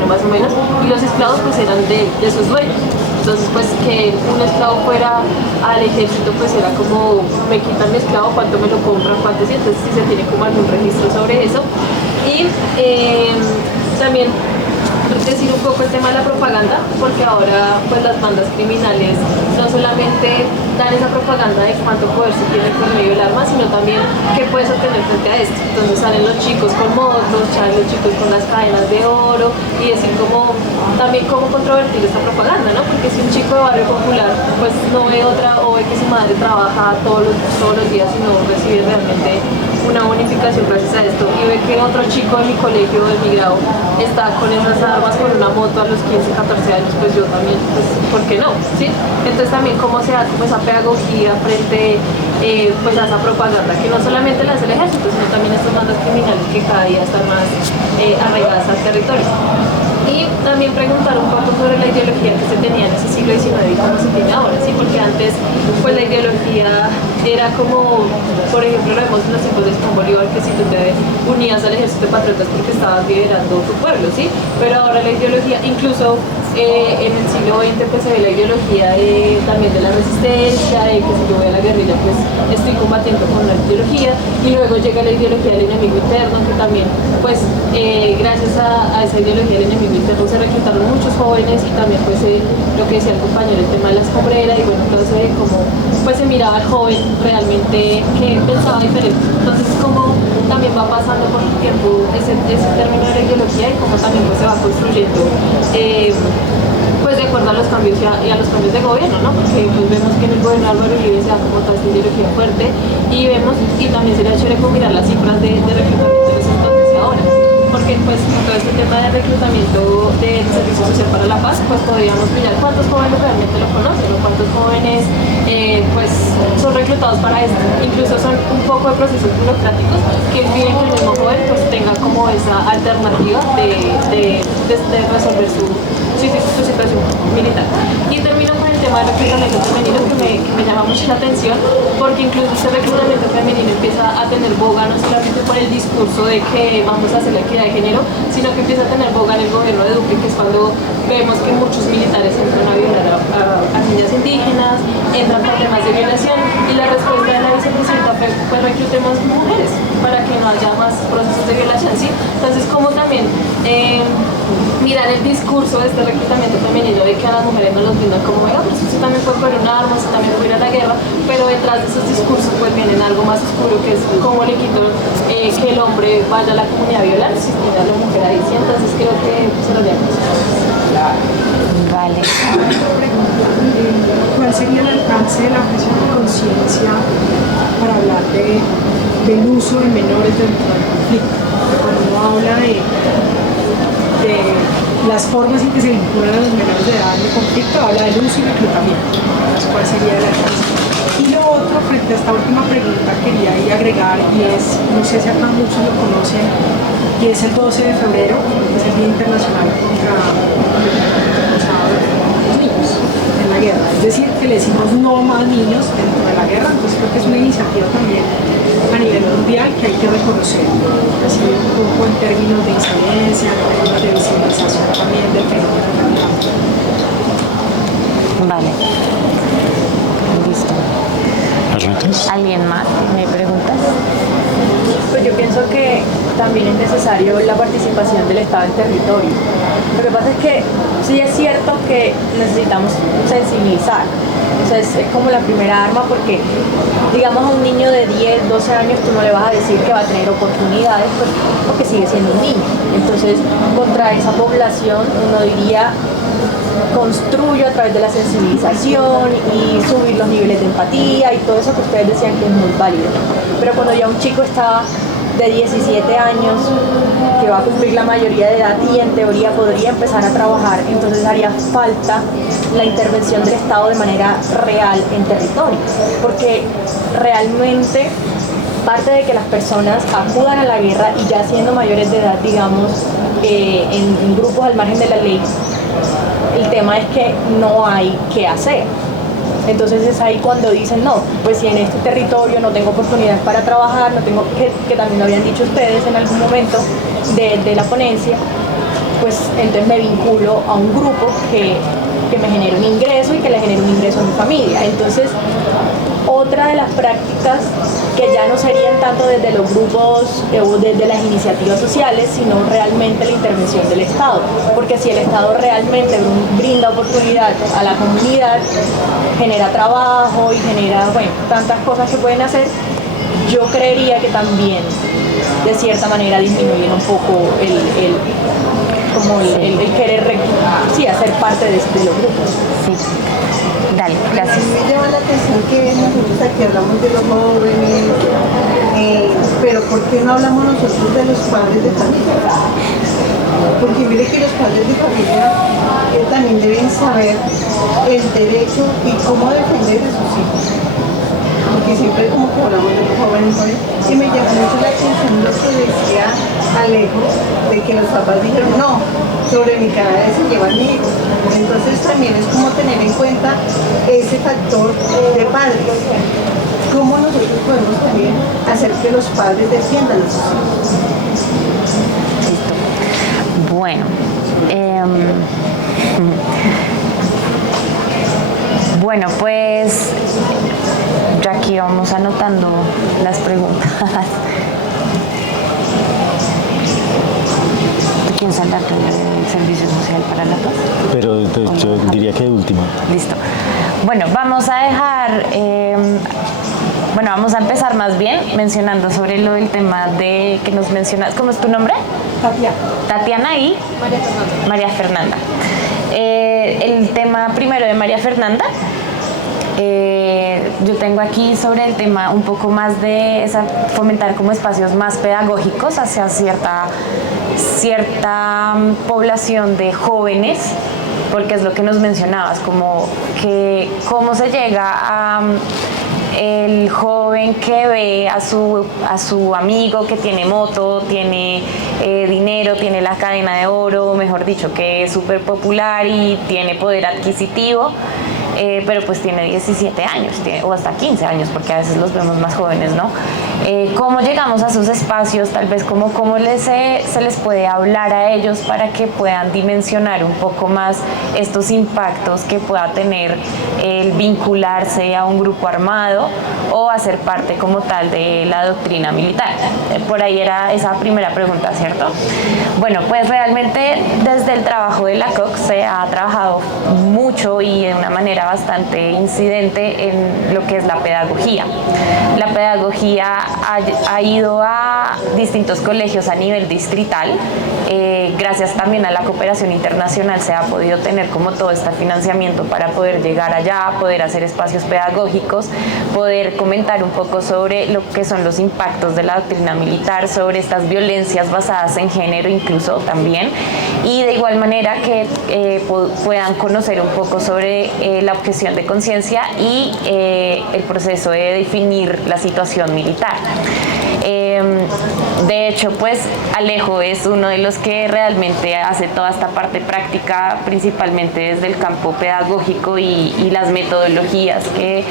1851 más o menos, y los esclavos pues eran de sus dueños. Entonces pues que un esclavo fuera al ejército pues era como, me quitan mi esclavo, cuánto me lo compran, cuánto sí, entonces si se tiene como algún registro sobre eso. Y también decir un poco el tema de la propaganda, porque ahora pues las bandas criminales no solamente dan esa propaganda de cuánto poder se tiene por medio del arma, sino también qué puedes obtener frente a esto. Entonces salen los chicos con motos, salen los chicos con las cadenas de oro y decir como también cómo controvertir esta propaganda, ¿no? Porque si un chico de barrio popular pues no ve otra o ve que su madre trabaja todos los días y no recibe realmente una bonificación gracias a esto y ve que otro chico de mi colegio, de mi grado, está con esas armas, con una moto a los 15, 14 años, pues yo también, pues, ¿por qué no? ¿Sí? Entonces también cómo se hace esa pedagogía frente pues a esa propaganda, que no solamente la hace el ejército, sino también estas bandas criminales que cada día están más arraigadas al territorio. Y también preguntar un poco sobre la ideología que se tenía en ese siglo XIX y cómo se tiene ahora, ¿sí? Porque antes pues la ideología era como, por ejemplo, lo vemos en los tiempos de Simón Bolívar, que si tú te unías al ejército de patriotas porque estabas liderando tu pueblo, ¿sí? Pero ahora la ideología, incluso en el siglo XX pues se ve la ideología también de la resistencia, de que si yo voy a la guerrilla pues estoy combatiendo con la ideología, y luego llega la ideología del enemigo interno, que también pues gracias a esa ideología del enemigo interno se reclutaron muchos jóvenes, y también pues lo que decía el compañero, el tema de la escombrera, y bueno, todo eso de cómo pues se miraba al joven realmente que pensaba diferente. Entonces como también va pasando por el tiempo ese término de la ideología, y cómo también pues se va construyendo pues de acuerdo a los cambios y a los cambios de gobierno, ¿no? Porque pues vemos que en el gobierno de Álvaro Uribe se da como tal esta ideología fuerte, y vemos, y también sería chévere como mirar las cifras de reclutamiento de ese entonces y ahora, porque pues con todo este tema de reclutamiento del Servicio Social para la Paz, pues podríamos mirar cuántos jóvenes realmente lo conocen, o cuántos jóvenes pues son reclutados para esto. Incluso son un poco de procesos burocráticos que impiden que el mismo joven pues tenga como esa alternativa de resolver su situación militar. Y termino con el tema del reclutamiento femenino, que me llama mucho la atención, porque incluso este reclutamiento femenino empieza a tener boga no solamente por el discurso de que vamos a hacer la equidad de género, sino que empieza a tener boga en el gobierno de Duque, que es cuando vemos que muchos militares entran a violar a niñas indígenas, entran por temas de violación, y la respuesta de la vicepresidenta fue pues reclutemos mujeres para que no haya más procesos de violación, ¿sí? Entonces como también mirar el discurso de este reclutamiento femenino, de que a las mujeres no los brindan como, venga, pues usted también puede poner un arma, usted también puede ir a la guerra, pero detrás de esos discursos pues vienen algo más oscuro, que es cómo le quito que el hombre vaya a la comunidad a violar si tiene a la mujer ahí, ¿sí? Entonces creo que se lo diagnostico. Vale. ¿Cuál sería el alcance de la objeción de conciencia para hablar del uso de menores dentro del conflicto? Cuando uno habla de las formas en que se vinculan a los menores de edad en el conflicto, habla del uso y reclutamiento. ¿Cuál sería el alcance? Y lo otro, frente a esta última pregunta, quería ir a agregar, y es, no sé si acá muchos lo conocen, y es el 12 de febrero, que es el Día Internacional contra los niños en la guerra. Es decir, que le decimos no más niños dentro de la guerra. Entonces creo que es una iniciativa también a nivel mundial que hay que reconocer, así un poco en términos de incidencia, en términos de visibilización también del fenómeno del reclutamiento. Vale. Listo. ¿Alguien más tiene preguntas? Pues yo pienso que también es necesario la participación del Estado en territorio. Lo que pasa es que sí es cierto que necesitamos sensibilizar. O sea, es como la primera arma, porque digamos a un niño de 10, 12 años tú no le vas a decir que va a tener oportunidades porque sigue siendo un niño. Entonces, contra esa población uno diría construyo a través de la sensibilización y subir los niveles de empatía y todo eso que ustedes decían que es muy válido. Pero cuando ya un chico está de 17 años, que va a cumplir la mayoría de edad y en teoría podría empezar a trabajar, entonces haría falta la intervención del Estado de manera real en territorio, porque realmente parte de que las personas acudan a la guerra y ya siendo mayores de edad, digamos, en grupos al margen de la ley, el tema es que no hay qué hacer. Entonces es ahí cuando dicen, no, pues si en este territorio no tengo oportunidades para trabajar, no tengo, que también lo habían dicho ustedes en algún momento de la ponencia, pues entonces me vinculo a un grupo que me genere un ingreso y que le genere un ingreso a mi familia. Entonces otra de las prácticas que ya no serían tanto desde los grupos o desde las iniciativas sociales, sino realmente la intervención del Estado. Porque si el Estado realmente brinda oportunidad a la comunidad, genera trabajo y genera, bueno, tantas cosas que pueden hacer, yo creería que también de cierta manera disminuyen un poco el querer hacer parte de los grupos. Sí. Dale, gracias. A mí me llama la atención que nosotros aquí hablamos de los jóvenes, pero ¿por qué no hablamos nosotros de los padres de familia? Porque mire que los padres de familia también deben saber el derecho y cómo defender a sus hijos. Porque siempre como que hablamos de los jóvenes, y me llamó mucho la atención lo que decía Alejo, de que los papás dijeron, no, sobre mi cara se lleva mi hijo. Entonces también es como tener en cuenta ese factor de padres. ¿Cómo nosotros podemos también hacer que los padres defiendan a sus hijos? Listo. Bueno, bueno, pues ya aquí vamos anotando las preguntas. ¿Tú quieres hablar del Servicio Social para la Paz? Pero yo diría que de último. Listo. Bueno, vamos a dejar, vamos a empezar más bien mencionando sobre lo del tema de que nos mencionas. ¿Cómo es tu nombre? Tatiana. Tatiana y María Fernanda. El tema primero de María Fernanda. Yo tengo aquí sobre el tema un poco más de fomentar como espacios más pedagógicos hacia cierta población de jóvenes, porque es lo que nos mencionabas, como que cómo se llega a el joven que ve a su amigo que tiene moto, tiene dinero, tiene la cadena de oro, mejor dicho, que es súper popular y tiene poder adquisitivo. Pero pues tiene 17 años o hasta 15 años, porque a veces los vemos más jóvenes, ¿no? ¿Cómo llegamos a sus espacios? Tal vez cómo se les puede hablar a ellos para que puedan dimensionar un poco más estos impactos que pueda tener el vincularse a un grupo armado o hacer parte como tal de la doctrina militar. Por ahí era esa primera pregunta, ¿cierto? Bueno, pues realmente desde el trabajo de la COC se ha trabajado mucho y de una manera bastante incidente en lo que es la pedagogía. La pedagogía ha ido a distintos colegios a nivel distrital. Gracias también a la cooperación internacional se ha podido tener como todo este financiamiento para poder llegar allá, poder hacer espacios pedagógicos, poder comentar un poco sobre lo que son los impactos de la doctrina militar, sobre estas violencias basadas en género incluso también, y de igual manera que puedan conocer un poco sobre la objeción de conciencia y el proceso de definir la situación militar. De hecho, pues Alejo es uno de los que realmente hace toda esta parte práctica, principalmente desde el campo pedagógico y las metodologías que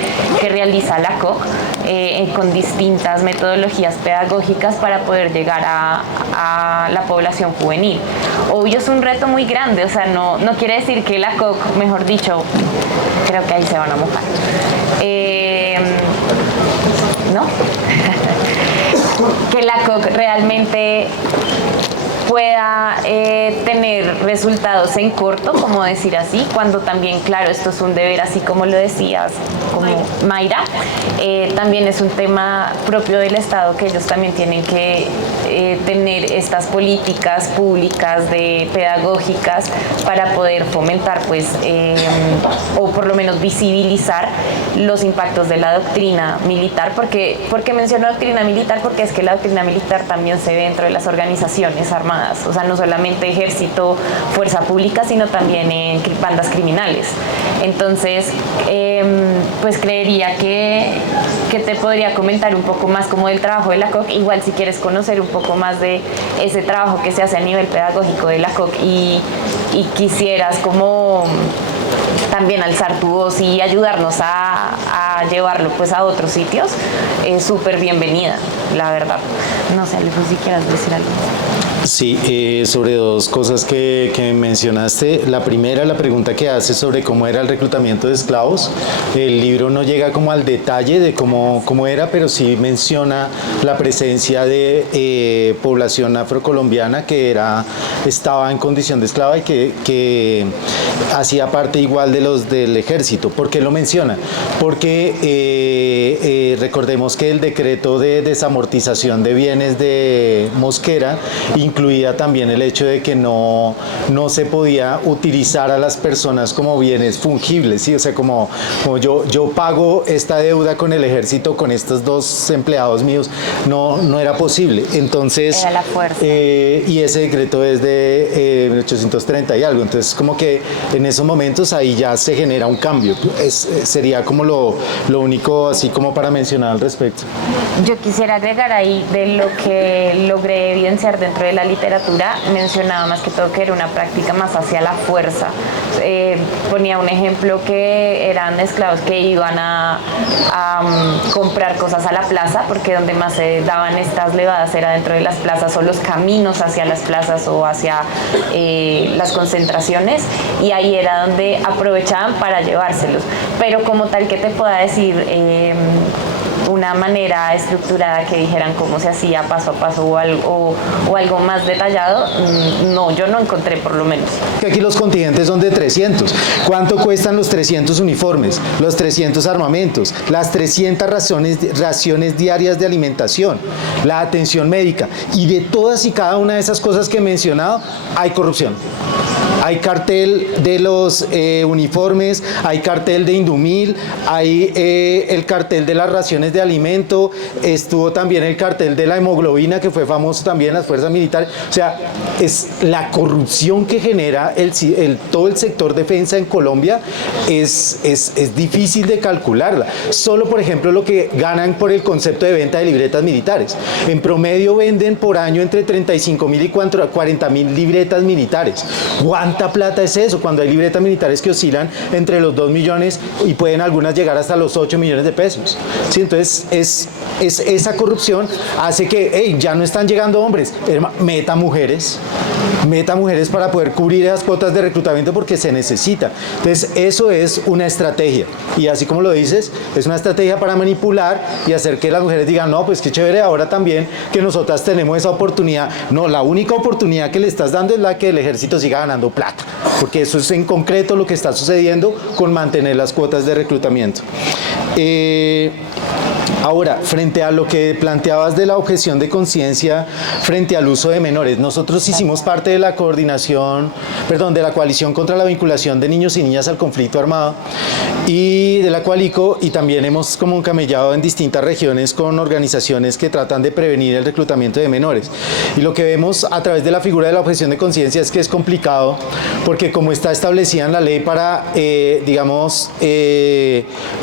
realiza la COC con distintas metodologías pedagógicas para poder llegar a la población juvenil. Obvio es un reto muy grande, o sea, no quiere decir que la COC, mejor dicho, creo que ahí se van a mojar. ¿No? Que la COC realmente pueda tener resultados en corto, como decir así, cuando también, claro, esto es un deber, así como lo decías, como Mayra, también es un tema propio del Estado, que ellos también tienen que tener estas políticas públicas pedagógicas para poder fomentar, pues, o por lo menos visibilizar los impactos de la doctrina militar. ¿Por qué menciono doctrina militar? Porque es que la doctrina militar también se ve dentro de las organizaciones armadas. O sea, no solamente ejército, fuerza pública, sino también en bandas criminales. Entonces, pues creería que te podría comentar un poco más como del trabajo de la COC, igual si quieres conocer un poco más de ese trabajo que se hace a nivel pedagógico de la COC y quisieras como también alzar tu voz y ayudarnos a llevarlo pues a otros sitios, súper bienvenida, la verdad. No sé, Alejo, si quieras decir algo. Sí, sobre dos cosas que mencionaste. La primera, la pregunta que hace sobre cómo era el reclutamiento de esclavos. El libro no llega como al detalle de cómo era, pero sí menciona la presencia de población afrocolombiana que estaba en condición de esclava y que hacía parte igual de los del ejército. ¿Por qué lo menciona? Porque recordemos que el decreto de desamortización de bienes de Mosquera incluía también el hecho de que no se podía utilizar a las personas como bienes fungibles, ¿sí? O sea, como yo pago esta deuda con el ejército, con estos dos empleados míos, no era posible. Entonces, era la fuerza. Y ese decreto es de 1830 y algo, entonces como que en esos momentos ahí ya se genera un cambio. Sería como lo único así como para mencionar al respecto. Yo quisiera agregar ahí de lo que logré evidenciar dentro de la literatura, mencionaba más que todo que era una práctica más hacia la fuerza. Ponía un ejemplo que eran esclavos que iban a comprar cosas a la plaza, porque donde más se daban estas levadas era dentro de las plazas o los caminos hacia las plazas o hacia las concentraciones, y ahí era donde aprovechaban para llevárselos. Pero como tal que te pueda decir una manera estructurada que dijeran cómo se hacía paso a paso o algo más detallado, no, yo no encontré por lo menos. Aquí los contingentes son de 300. ¿Cuánto cuestan los 300 uniformes, los 300 armamentos, las 300 raciones diarias de alimentación, la atención médica? Y de todas y cada una de esas cosas que he mencionado, hay corrupción. Hay cartel de los uniformes, hay cartel de Indumil, hay el cartel de las raciones de alimento, estuvo también el cartel de la hemoglobina, que fue famoso también en las fuerzas militares. O sea, es la corrupción que genera todo el sector defensa en Colombia es difícil de calcularla. Solo, por ejemplo, lo que ganan por el concepto de venta de libretas militares. En promedio venden por año entre 35.000 y 40.000 libretas militares. ¿Cuánta plata es eso? Cuando hay libretas militares que oscilan entre los 2 millones y pueden algunas llegar hasta los 8 millones de pesos. ¿Sí? Entonces, esa corrupción hace que ya no están llegando hombres, meta mujeres para poder cubrir esas cuotas de reclutamiento porque se necesita. Entonces, eso es una estrategia. Y así como lo dices, es una estrategia para manipular y hacer que las mujeres digan, no, pues qué chévere, ahora también que nosotras tenemos esa oportunidad. No, la única oportunidad que le estás dando es la que el ejército siga ganando plata, porque eso es en concreto lo que está sucediendo con mantener las cuotas de reclutamiento. Ahora, frente a lo que planteabas de la objeción de conciencia frente al uso de menores, nosotros hicimos parte de la de la coalición contra la vinculación de niños y niñas al conflicto armado y de la Coalico, y también hemos como camellado en distintas regiones con organizaciones que tratan de prevenir el reclutamiento de menores. Y lo que vemos a través de la figura de la objeción de conciencia es que es complicado, porque como está establecida en la ley para,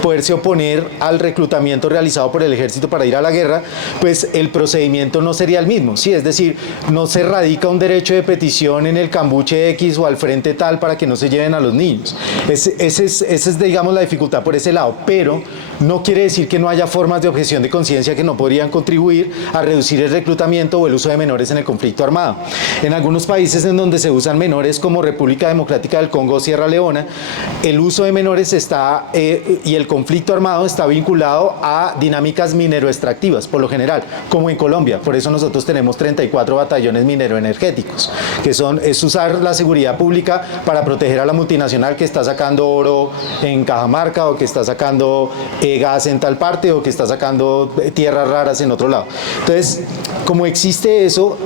poderse oponer al reclutamiento realizado por el ejército para ir a la guerra, pues el procedimiento no sería el mismo, ¿sí? Es decir, no se radica un derecho de petición en el cambuche X o al frente tal para que no se lleven a los niños. Esa es, digamos, la dificultad por ese lado, pero no quiere decir que no haya formas de objeción de conciencia que no podrían contribuir a reducir el reclutamiento o el uso de menores en el conflicto armado. En algunos países en donde se usan menores como República Democrática del Congo o Sierra Leona, el uso de menores y el conflicto armado está vinculado a dinámicas minero-extractivas, por lo general, como en Colombia. Por eso nosotros tenemos 34 batallones minero-energéticos, que es usar la seguridad pública para proteger a la multinacional que está sacando oro en Cajamarca o que está sacando gas en tal parte o que está sacando tierras raras en otro lado. Entonces, como existe eso,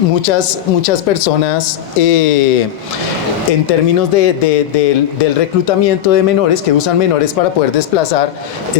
muchas personas en términos del reclutamiento de menores, que usan menores para poder desplazar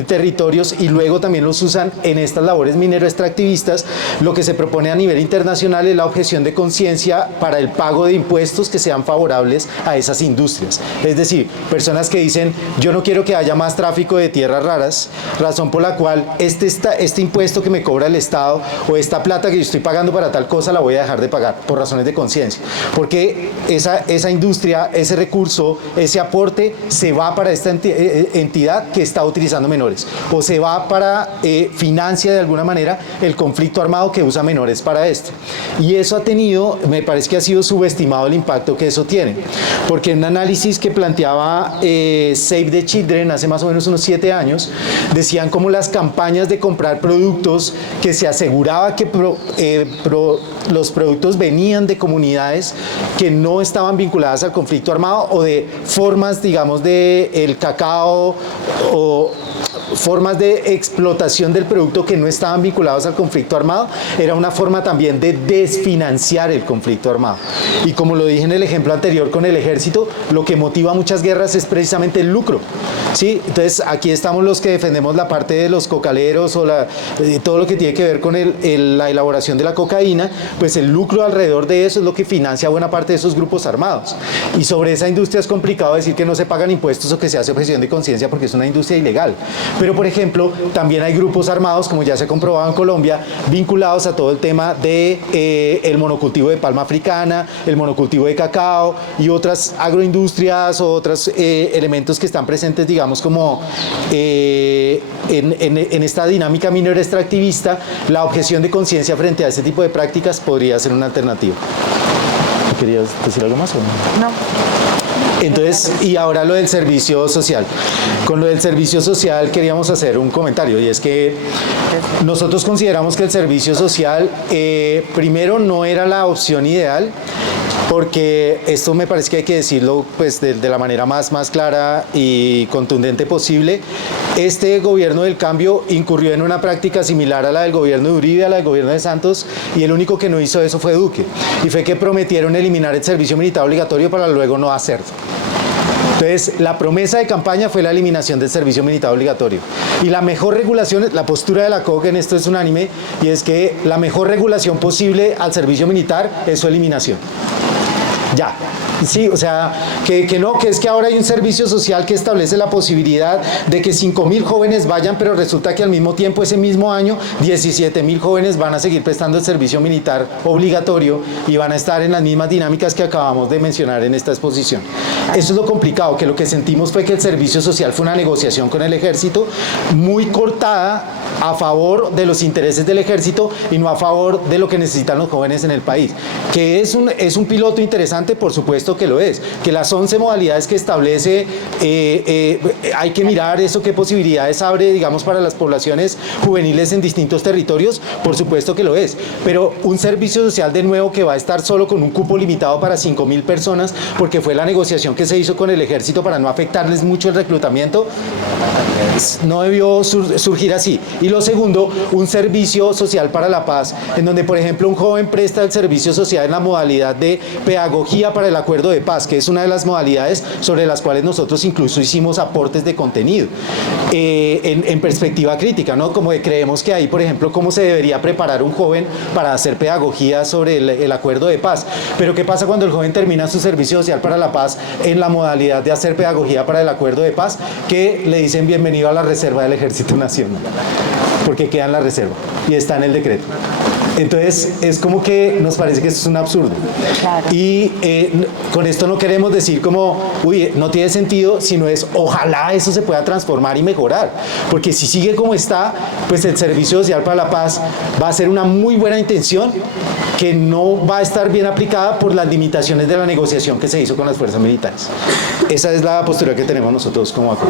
territorios y luego también los usan en estas labores minero-extractivistas, lo que se propone a nivel internacional es la objeción de conciencia para el pago de impuestos que sean favorables a esas industrias. Es decir, personas que dicen, yo no quiero que haya más tráfico de tierras raras, razón por la cual este impuesto que me cobra el Estado o esta plata que yo estoy pagando para tal cosa la voy a dejar de pagar por razones de conciencia, porque esa industria industria, ese recurso, ese aporte se va para esta entidad que está utilizando menores, o se va para financia de alguna manera el conflicto armado que usa menores para esto. Y eso ha tenido, me parece que ha sido subestimado el impacto que eso tiene, porque en un análisis que planteaba Save the Children hace más o menos unos 7 años, decían como las campañas de comprar productos que se aseguraba que los productos venían de comunidades que no estaban vinculadas al conflicto armado, o de formas, digamos, de el cacao o formas de explotación del producto que no estaban vinculados al conflicto armado, era una forma también de desfinanciar el conflicto armado. Y como lo dije en el ejemplo anterior con el ejército, lo que motiva muchas guerras es precisamente el lucro, ¿sí? Entonces aquí estamos los que defendemos la parte de los cocaleros o todo lo que tiene que ver con la elaboración de la cocaína, pues el lucro alrededor de eso es lo que financia buena parte de esos grupos armados. Y sobre esa industria es complicado decir que no se pagan impuestos o que se hace objeción de conciencia, porque es una industria ilegal. Pero, por ejemplo, también hay grupos armados, como ya se ha comprobado en Colombia, vinculados a todo el tema de el monocultivo de palma africana, el monocultivo de cacao y otras agroindustrias o otros elementos que están presentes, digamos, como en esta dinámica minero extractivista. La objeción de conciencia frente a ese tipo de prácticas podría ser una alternativa. ¿Querías decir algo más o no? No. Entonces, y ahora lo del servicio social. Con lo del servicio social queríamos hacer un comentario, y es que nosotros consideramos que el servicio social, primero, no era la opción ideal, porque esto me parece que hay que decirlo pues de la manera más clara y contundente posible. Este gobierno del cambio incurrió en una práctica similar a la del gobierno de Uribe, a la del gobierno de Santos, y el único que no hizo eso fue Duque, y fue que prometieron eliminar el servicio militar obligatorio para luego no hacerlo. Entonces, la promesa de campaña fue la eliminación del servicio militar obligatorio. Y la mejor regulación, la postura de la COG en esto es unánime, y es que la mejor regulación posible al servicio militar es su eliminación. Ya. Sí, o sea, que es que ahora hay un servicio social que establece la posibilidad de que 5.000 jóvenes vayan, pero resulta que al mismo tiempo, ese mismo año, 17.000 jóvenes van a seguir prestando el servicio militar obligatorio y van a estar en las mismas dinámicas que acabamos de mencionar en esta exposición. Eso es lo complicado, que lo que sentimos fue que el servicio social fue una negociación con el ejército muy cortada a favor de los intereses del ejército y no a favor de lo que necesitan los jóvenes en el país. Que es un piloto interesante, por supuesto que lo es, que las 11 modalidades que establece, hay que mirar eso, qué posibilidades abre, digamos, para las poblaciones juveniles en distintos territorios, por supuesto que lo es, pero un servicio social, de nuevo, que va a estar solo con un cupo limitado para 5.000 personas, porque fue la negociación que se hizo con el ejército para no afectarles mucho el reclutamiento, no debió surgir así. Y lo segundo, un servicio social para la paz, en donde, por ejemplo, un joven presta el servicio social en la modalidad de pedagogía para el acuerdo de paz, que es una de las modalidades sobre las cuales nosotros incluso hicimos aportes de contenido en perspectiva crítica, ¿no? Como que creemos que ahí, por ejemplo, cómo se debería preparar un joven para hacer pedagogía sobre el acuerdo de paz. Pero ¿qué pasa cuando el joven termina su servicio social para la paz en la modalidad de hacer pedagogía para el acuerdo de paz? Que le dicen bienvenido a la reserva del Ejército Nacional, porque queda en la reserva y está en el decreto. Entonces, es como que nos parece que esto es un absurdo. Claro. Y con esto no queremos decir como, uy, no tiene sentido, sino es, ojalá eso se pueda transformar y mejorar. Porque si sigue como está, pues el Servicio Social para la Paz va a ser una muy buena intención que no va a estar bien aplicada por las limitaciones de la negociación que se hizo con las fuerzas militares. Esa es la postura que tenemos nosotros como ACOC.